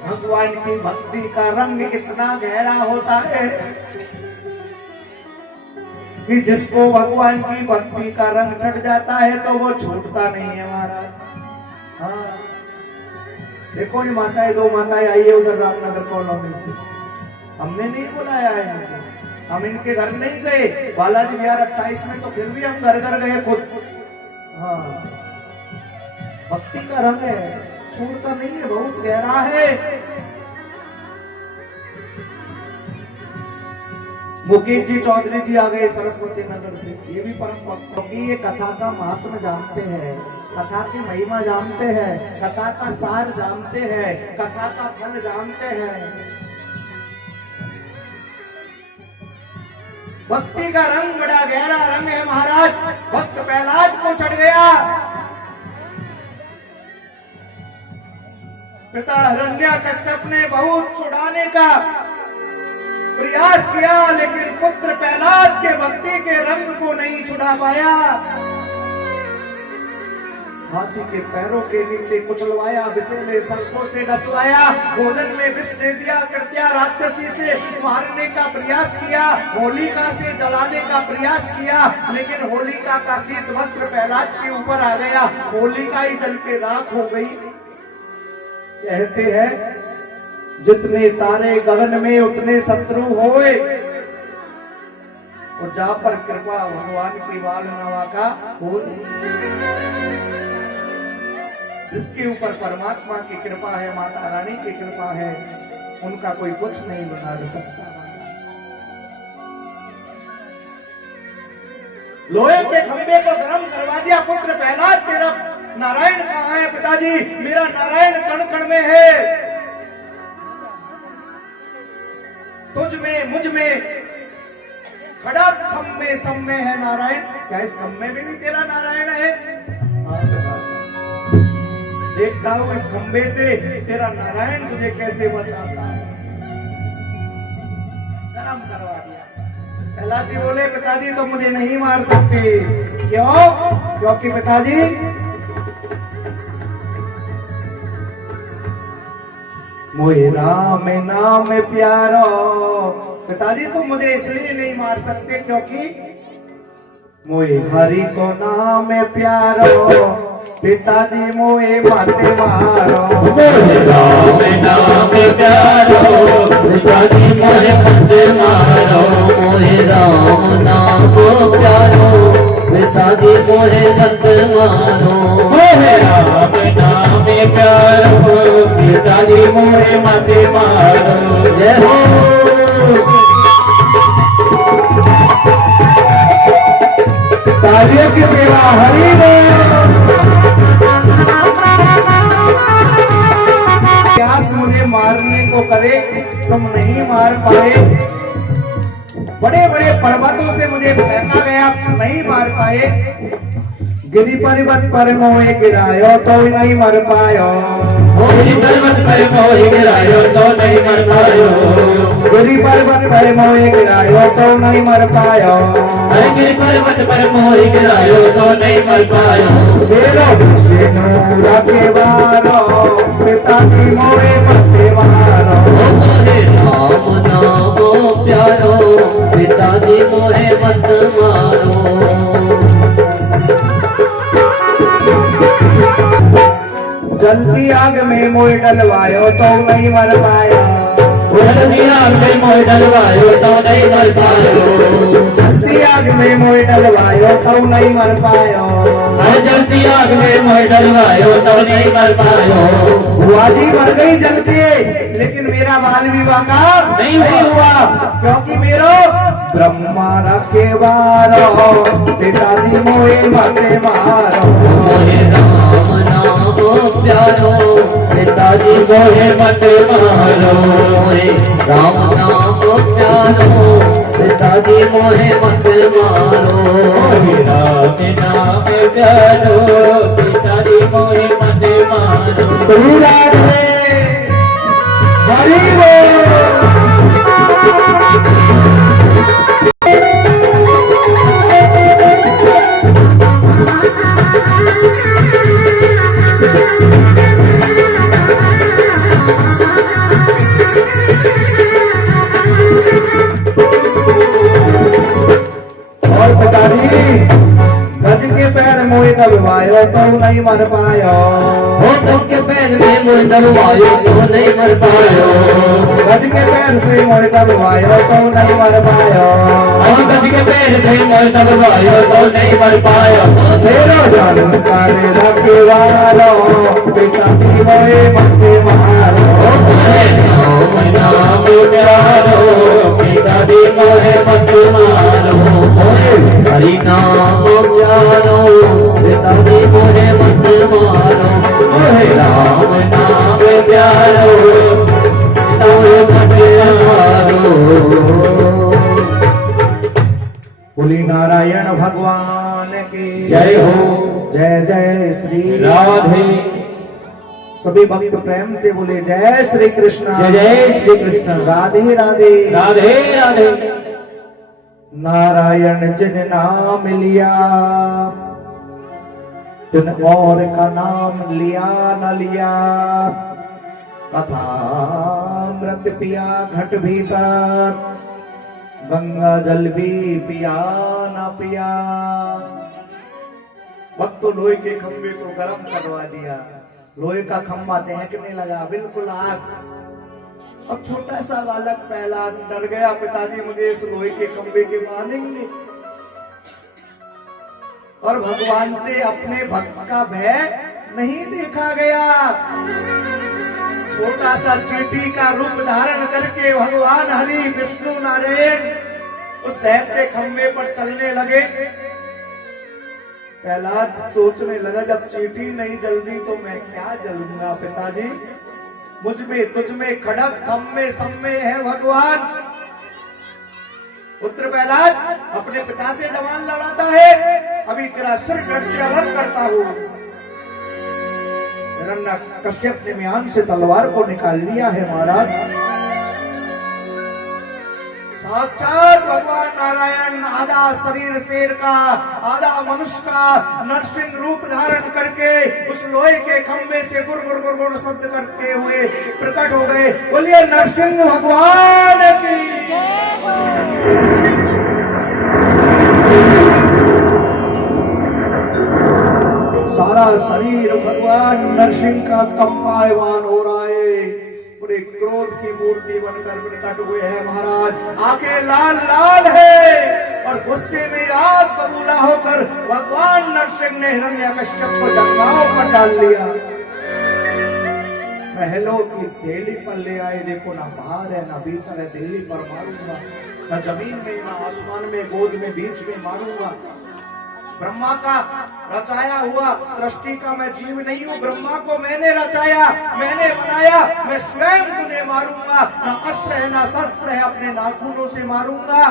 भगवान की भक्ति का रंग इतना गहरा होता है कि जिसको भगवान की भक्ति का रंग चढ़ जाता है तो वो छूटता नहीं है महाराज। हाँ देखो ये माताएं, 2 माताएं आई है उधर रामनगर कॉलोनी से, हमने नहीं बुलाया है इनको, हम इनके घर नहीं गए। बालाजी बिहार 28 में तो फिर भी हम घर घर गए खुद। हाँ भक्ति का रंग है, छूटता नहीं है, बहुत गहरा है। मुकेश जी चौधरी जी आ गए सरस्वती नगर से, ये भी परम भक्त, क्योंकि ये कथा का महात्म जानते हैं, कथा की महिमा जानते हैं, कथा का सार जानते हैं, कथा का फल जानते हैं। भक्ति का रंग बड़ा गहरा रंग है महाराज। भक्त प्रहलाद को चढ़ गया, पिता हिरण्याकश्यप ने बहुत छुड़ाने का प्रयास किया, लेकिन पुत्र प्रहलाद के भक्ति के रंग को नहीं छुड़ा पाया। हाथी के पैरों के नीचे कुचलवाया, विषैले सर्पों से डसवाया, भोजन में विष दे दिया, कृत्या राक्षसी से मारने का प्रयास किया, होलिका से जलाने का प्रयास किया, लेकिन होलिका का शीत वस्त्र प्रहलाद के ऊपर आ गया, होलिका ही जल के राख हो गई। कहते हैं जितने तारे गगन में उतने शत्रु होए, और जा पर कृपा भगवान की बाल नवा का हो। जिसके ऊपर परमात्मा की कृपा है, माता रानी की कृपा है, उनका कोई कुछ नहीं बना सकता। लोहे के खंभे को गर्म करवा दिया पुत्र प्रहलाद, तेरा नारायण कहाँ है पिताजी? मेरा नारायण कण कण में है, तुझ में मुझ में खड़ा खंभे सब में है नारायण। क्या इस खंभे में भी तेरा नारायण है? देखता हूं इस खंभे से तेरा नारायण तुझे कैसे बचाता है। गरम करवा दिया। प्रहलाद जी बोले पिताजी तो मुझे नहीं मार सकते। क्यों? क्योंकि पिताजी मोहे राम नाम प्यारो। पिताजी तुम मुझे इसलिए नहीं मार सकते क्योंकि मोहे हरि को नाम प्यारो, पिताजी मोहे माते मारो। मोहे राम नाम प्यारो, पिताजी मोहे माते मारो। मोहे राम नाम प्यारो, पिताजी मोहे माते मारो। मोहे राम नाम प्यारो, पिताजी मोहे माते मारो। जय हो। तालियों की सेवा हरि बोल। प्यास मुझे मारने को करे तुम नहीं मार पाए, बड़े बड़े पर्वतों से मुझे फेंका गया नहीं मार पाए, गिरी पर्वत पर मोहे गिरायो तो नहीं मर पायो। गिरी पर्वत पर मोहे गिरायो तो नहीं मर पायो। गिरी पर्वत पर मोहे गिरायो तो नहीं मर पायो। गिरी पर्वत पर मोहे गिरायो तो नहीं मर पायो। तेरो सिंदूर के बारो, पिताजी मोहे मते मारो। मोहे राम नाम प्यारो, पिताजी मोहे मत मारो। जलती आग में मोह डलवायो तो नहीं मर पाया। जल्दी आग में मोह डलवायो तो नहीं मर पायो जल्दी आग में मोह डलवायो तो नहीं मर पायो अरे जल्दी आग में मोह डलवायो तो नहीं मर पायो बुआ जी मर गई जल के, लेकिन मेरा बाल विवाह का नहीं हुआ, क्योंकि मेरो ब्रह्मा रखे वारो पिताजी मोहे मते मारो मोहे राम नाम प्यारो पिताजी मोहे मत मारो मोहे राम नाम प्यारो पिताजी मोहे मत मारो राम नाम प्यारो पिताजी मोहे मत मारो सही रात है हरि बोल। और पिताजी गज के पैर मोहे दबवायो तो नहीं मर पायो हो तुमके पैर में मोह दलवायो तो नहीं मर पायो गज के पैर से मोहे दबवायो तो नहीं मर पायो हो गज के पैर से मोह दलवायो तो नहीं मर पायो मेरो संकर रखवारो पिताजी मोहे मते मारो हो मोहे राम नाम प्यारो पिताजी मोहे मत मारो मोहे हरि नाम प्यारो पिताजी मोहे मत मारो मोहे राम नाम प्यारो मोहे मत मारो बोली नारायण भगवान की जय हो। जय जय श्री राधे सभी भक्त प्रेम से बोले जय श्री कृष्ण जय जय श्री कृष्ण राधे राधे राधे राधे नारायण जिन नाम लिया तिन और का नाम लिया न लिया कथा अमृत पिया घट भीतर गंगा जल भी पिया न पिया। वक्त तो लोहे के खंभे को गर्म करवा दिया, लोहे का खंभा दहकने लगा बिल्कुल आग। अब छोटा सा बालक पहला डर गया, पिताजी मुझे इस लोहे के खंभे के मारेंगे। और भगवान से अपने भक्त का भय नहीं देखा गया। छोटा सा चींटी का रूप धारण करके भगवान हरि विष्णु नारायण उस दहकते खंभे पर चलने लगे। प्रहलाद सोचने लगा, जब चींटी नहीं जल रही तो मैं क्या जलूंगा पिताजी। मुझ में तुझ में खड़क खम में सब में है भगवान। पुत्र प्रहलाद अपने पिता से जवान लड़ाता है, अभी तेरा सिर गढ़ से अलग करता हूं। कश्यप ने म्यान से तलवार को निकाल लिया है महाराज। साक्षात भगवान नारायण आधा शरीर शेर का आधा मनुष्य का नरसिंह रूप धारण करके उस लोहे के खंभे से गुर गुर गुर गुर शब्द करते हुए प्रकट हो गए। बोलिए नरसिंह भगवान की। सारा शरीर भगवान नरसिंह का कंपायमान हो रहा है। पूरे क्रोध की मूर्ति बनकर प्रकट हुए हैं महाराज। आंखें लाल लाल है और गुस्से में आग बबूला होकर भगवान नरसिंह ने हिरण्यकश्यप को जंगलाओं पर डाल लिया। महलों की देली पर ले आए, देखो ना बाहर है ना भीतर है, देली पर मारूंगा, ना जमीन में ना आसमान में, गोद में बीच में मारूंगा। ब्रह्मा का रचाया हुआ सृष्टि का मैं जीव नहीं हूँ, ब्रह्मा को मैंने रचाया, मैंने बनाया, मैं स्वयं तुझे मारूंगा। ना अस्त्र है ना शस्त्र है, अपने नाखूनों से मारूंगा।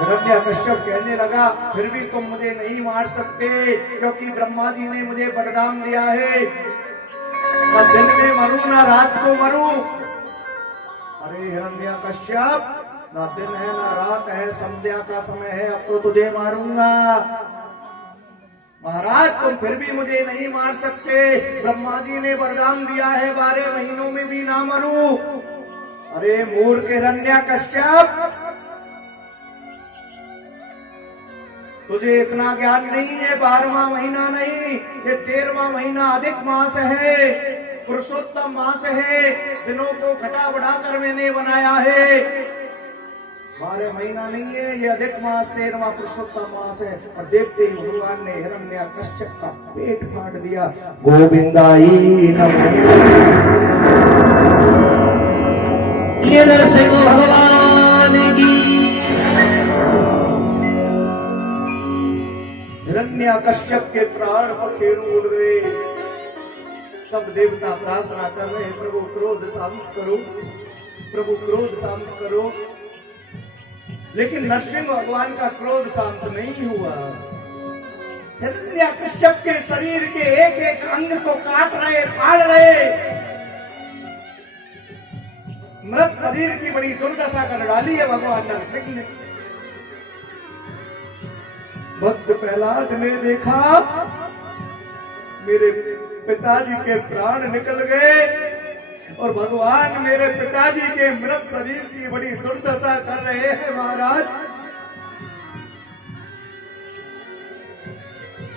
हिरण्यकश्यप कहने लगा, फिर भी तुम मुझे नहीं मार सकते, क्योंकि ब्रह्मा जी ने मुझे वरदान दिया है, ना दिन में मरूं ना रात को मरूं। अरे हिरण्यकश्यप, ना दिन है ना रात है, संध्या का समय है, अब तो तुझे मारूंगा। महाराज तुम फिर भी मुझे नहीं मार सकते, ब्रह्मा जी ने वरदान दिया है 12 महीनों में भी ना मरूं। अरे मूर्ख हिरण्यकश्यप, तुझे इतना ज्ञान नहीं है, 12वां महीना नहीं, ये 13वां महीना अधिक मास है। पुरुषोत्तम मास है, दिनों को घटा बढ़ा कर मैंने बनाया है। 12 महीना नहीं है, ये अधिक मास 13वां पुरुषोत्तम मास है। और देखते ही भगवान ने हिरण्यकश्यप का पेट फाड़ दिया। गोविंदाई नमो। ये नरसिंह भगवान की। हिरण्यकश्यप के प्राण पखेरु उड़ गए। सब देवता प्रार्थना कर रहे हैं, प्रभु क्रोध शांत करो, प्रभु क्रोध शांत करो। लेकिन नरसिंह भगवान का क्रोध शांत नहीं हुआ। हिरण्यकश्यप के शरीर के एक एक अंग को काट रहे, फाड़ रहे। मृत शरीर की बड़ी दुर्दशा कर डाली है भगवान नरसिंह ने। भक्त प्रहलाद ने देखा मेरे पिताजी के प्राण निकल गए और भगवान मेरे पिताजी के मृत शरीर की बड़ी दुर्दशा कर रहे हैं महाराज।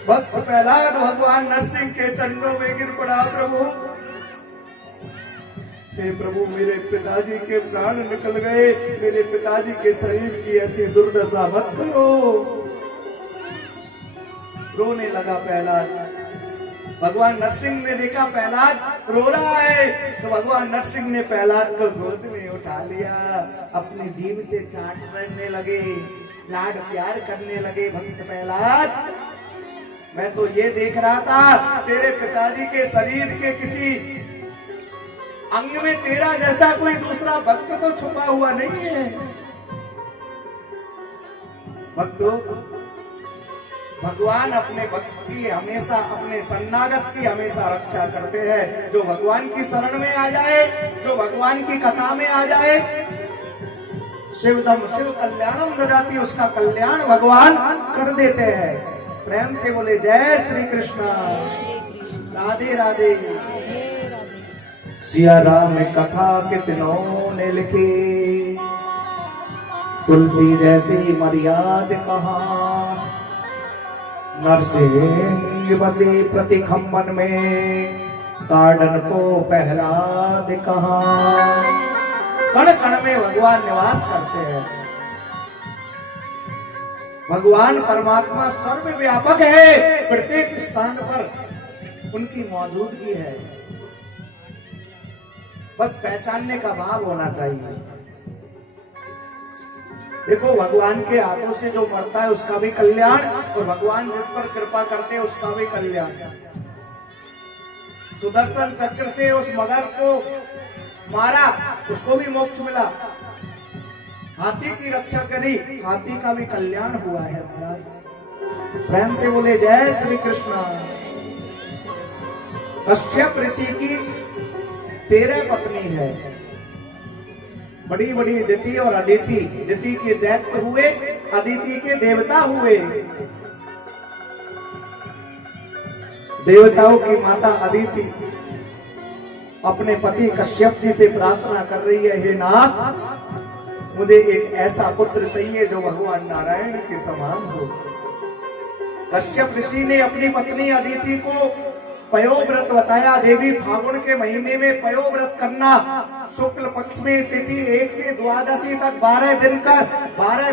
भक्त प्रहलाद भगवान नरसिंह के चरणों में गिर पड़ा। प्रभु, हे प्रभु, मेरे पिताजी के प्राण निकल गए, मेरे पिताजी के शरीर की ऐसी दुर्दशा मत करो। रोने लगा प्रहलाद। भगवान नरसिंह ने देखा प्रहलाद रो रहा है, तो भगवान नरसिंह ने प्रहलाद को गोद में उठा लिया, अपनी जीभ से चाटने लगे, लाड प्यार करने लगे। भक्त प्रहलाद, मैं तो ये देख रहा था तेरे पिताजी के शरीर के किसी अंग में तेरा जैसा कोई दूसरा भक्त तो छुपा हुआ नहीं है। भक्तों, भगवान अपने भक्त की हमेशा, अपने शरणागत की हमेशा रक्षा करते हैं। जो भगवान की शरण में आ जाए, जो भगवान की कथा में आ जाए, शिवदम शिव कल्याणम ददाति, उसका कल्याण भगवान कर देते हैं। प्रेम से बोले जय श्री कृष्ण, राधे राधे। सिया राम कथा कितनों ने लिखी, तुलसी जैसी मर्याद कहाँ। नरसिंह बसे प्रति खम्बन में, गार्डन को पहराद कहाँ। कण कण में भगवान निवास करते हैं। भगवान परमात्मा सर्वव्यापक है, प्रत्येक स्थान पर उनकी मौजूदगी है। बस पहचानने का भाव होना चाहिए। देखो, भगवान के हाथों से जो मरता है उसका भी कल्याण, और भगवान जिस पर कृपा करते हैं उसका भी कल्याण। सुदर्शन चक्र से उस मगर को मारा, उसको भी मोक्ष मिला। हाथी की रक्षा करी, हाथी का भी कल्याण हुआ है महाराज। प्रेम से बोले जय श्री कृष्ण। कश्यप ऋषि की 13 पत्नी है, बड़ी बड़ी दिति और अदिति। दिति के दैत्य हुए, अदिति के देवता हुए। देवताओं की माता अदिति अपने पति कश्यप जी से प्रार्थना कर रही है, हे नाथ, मुझे एक ऐसा पुत्र चाहिए जो भगवान नारायण के समान हो। कश्यप ऋषि ने अपनी पत्नी अदिति को पयोव्रत बताया। देवी, फागुन के महीने में पयोव्रत करना, शुक्ल पक्ष में तिथि 1 से द्वादशी तक 12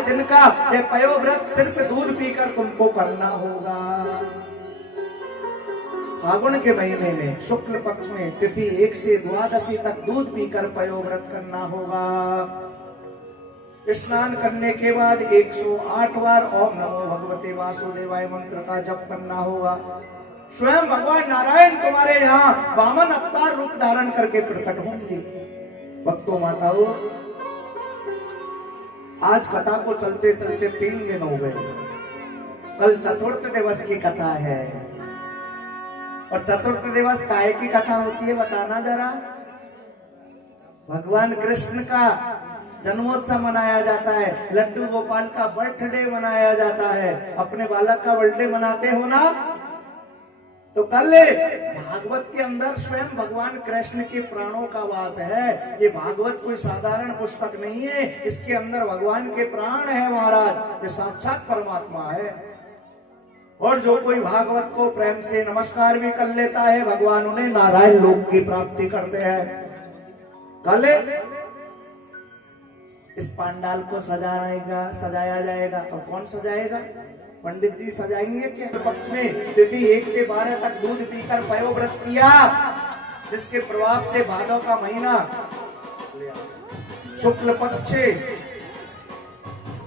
दिन का ये पयोव्रत सिर्फ दूध पीकर तुमको करना होगा। फागुन के महीने में शुक्ल पक्ष में तिथि 1 से द्वादशी तक दूध पीकर पयोव्रत करना होगा। स्नान करने के बाद 108 बार ओम नमो भगवते वासुदेवाय मंत्र का जप करना होगा। स्वयं भगवान नारायण तुम्हारे यहाँ वामन अवतार रूप धारण करके प्रकट होंगे। भक्तों, माताओं, आज कथा को चलते चलते 3 दिन हो गए। कल चतुर्थ दिवस की कथा है। और चतुर्थ दिवस काहे की कथा होती है बताना जरा। भगवान कृष्ण का जन्मोत्सव मनाया जाता है, लड्डू गोपाल का बर्थडे मनाया जाता है। अपने बालक का बर्थडे मनाते हो ना, तो कल भागवत के अंदर स्वयं भगवान कृष्ण के प्राणों का वास है। ये भागवत कोई साधारण पुस्तक नहीं है, इसके अंदर भगवान के प्राण है महाराज। ये साक्षात परमात्मा है। और जो कोई भागवत को प्रेम से नमस्कार भी कर लेता है, भगवान उन्हें नारायण लोक की प्राप्ति करते हैं। कल इस पंडाल को सजाया जाएगा। अब कौन सजाएगा? पंडित जी सजाएंगे क्या? पक्ष में तिथि 1 से 12 तक दूध पीकर पयोव्रत किया, जिसके प्रभाव से भादव का महीना शुक्ल पक्ष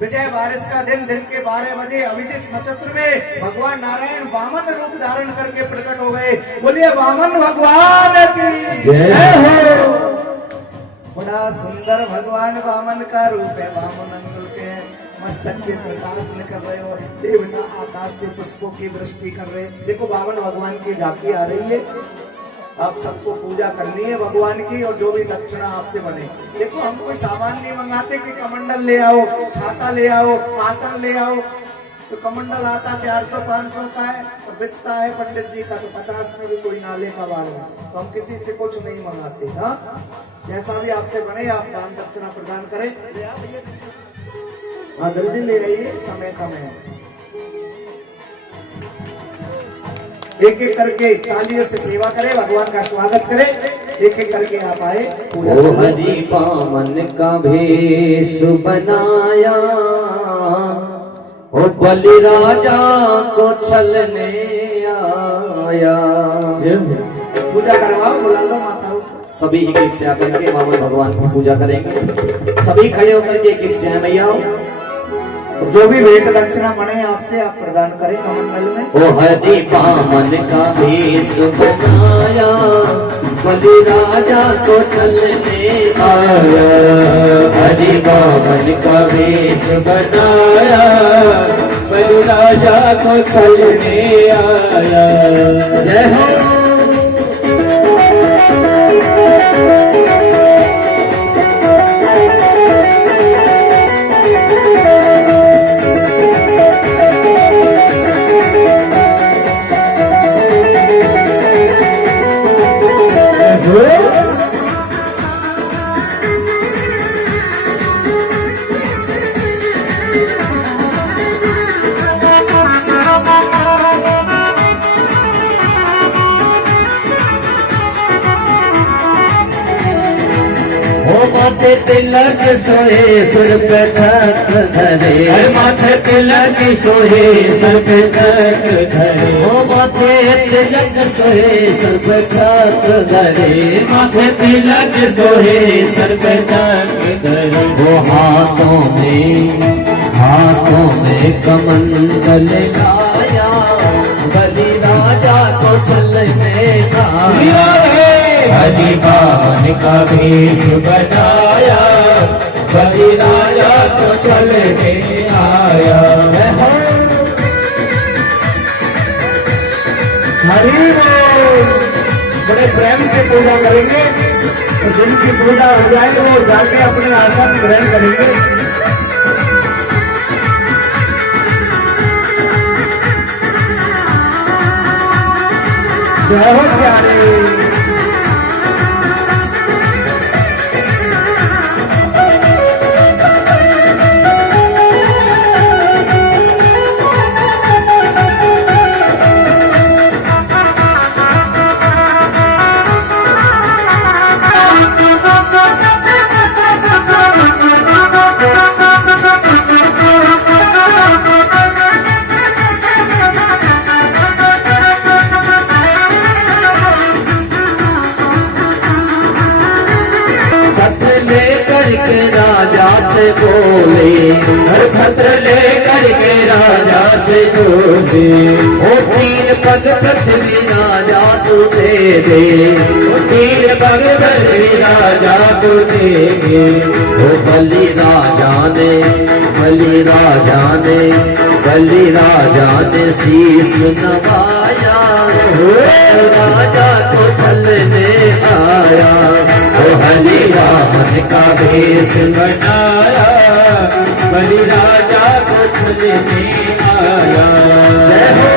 विजय बारिश का दिन के 12 बजे अभिजित नक्षत्र में भगवान नारायण वामन रूप धारण करके प्रकट हो गए। बोलिए वामन भगवान की जय हो। बड़ा सुंदर भगवान वामन का रूप है। वामन अंगुल के मस्तक से प्रकाश निकल रहे हो, देवता आकाश से पुष्पों की वृष्टि कर रहे। देखो वामन भगवान की झांकी आ रही है। आप सबको पूजा करनी है भगवान की, और जो भी दक्षिणा आपसे बने। देखो हम कोई सामान नहीं मंगाते कि कमंडल ले आओ, छाता ले आओ, आसन ले आओ। तो कमंडल आता 400-500 का है और बिचता है पंडित जी का तो 50 में भी कोई नाले का बाढ़ है। तो हम किसी से कुछ नहीं मंगाते। हाँ, जैसा भी आपसे बने आप दान दक्षिणा प्रदान करें। हाँ जल्दी ले रहिए, समय कम है। एक एक करके तालियों से सेवा करें, भगवान का स्वागत करें। एक एक करके आप आए। ओ हरि वामन का भेष बनाया, ओ बलि राजा को छलने आया। पूजा करवाओ, बुला लो माताओं। सभी एक एक से आकर के वामन भगवान की पूजा करेंगे। सभी खड़े होकर के एक एक से मैया जो भी भेंट दक्षिणा बने आपसे आप प्रदान करें कमंडल में। ओ हरि वामन का भेष बनाया, बलि राजा को छलने आया। हरि वामन का भेष बनाया, बलि राजा को छलने आया। जय हो। माथे तिलक सोहे सिर पे छत्र धरे, माथे तिलक सोहे सर पे छत्र धरे। ओ माथे तिलक सोहे सिर पे छत्र धरे, माथे तिलक सोहे सर पे छत्र धरे। वो हाथों में कमंडल लाया, बलि राजा को छलने आया। हरि वामन का भेष बनाया, बलि राजा को छलने आया। हरि बोल। बड़े प्रेम से पूजा करेंगे, तो जिनकी पूजा हो जाए वो जाके अपने आसन ग्रहण करेंगे। जय हो प्यारे। के राजा से बोले, छत्र लेकर के राजा से बोले। ओ 3 पग पृथ्वी राजा तू दे दे, ओ 3 पग पृथ्वी राजा तू दे दे। ओ बलि राजा ने शीश नवाया, राजा को छलने आया। ओ हरि वामन का भेष बनाया, बलि राजा को छलने आया। जय हो।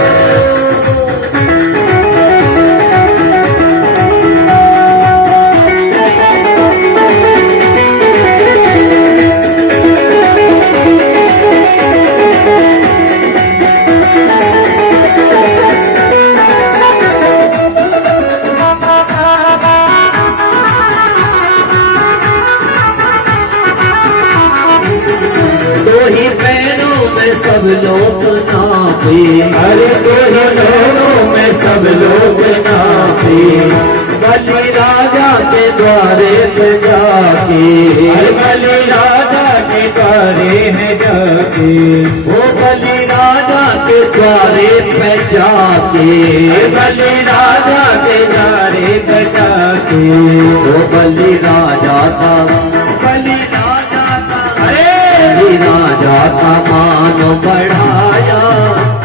ही पैरों में सब लोग नापे, अरे तो ही पैरों में सब लोग नापे, बलि राजा के द्वारे पे जाके, बलि राजा के द्वारे है जाके, वो बलि राजा के द्वारे पे जाके, बलि राजा के द्वारे पे जाके, वो बलि राजा का, बलि राजा का, अरे बलि राजा का मान बढ़ाया,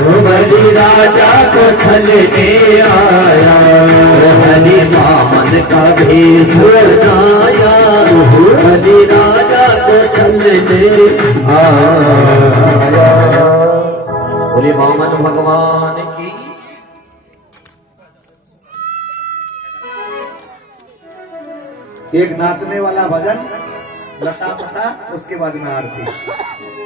वो बलि राजा को छलने आया, वो बलि वामन का भेष बनाया, बलि राजा को छलने आया। बोले वामन भगवान की। एक नाचने वाला भजन लता पटा, उसके बाद में आरती।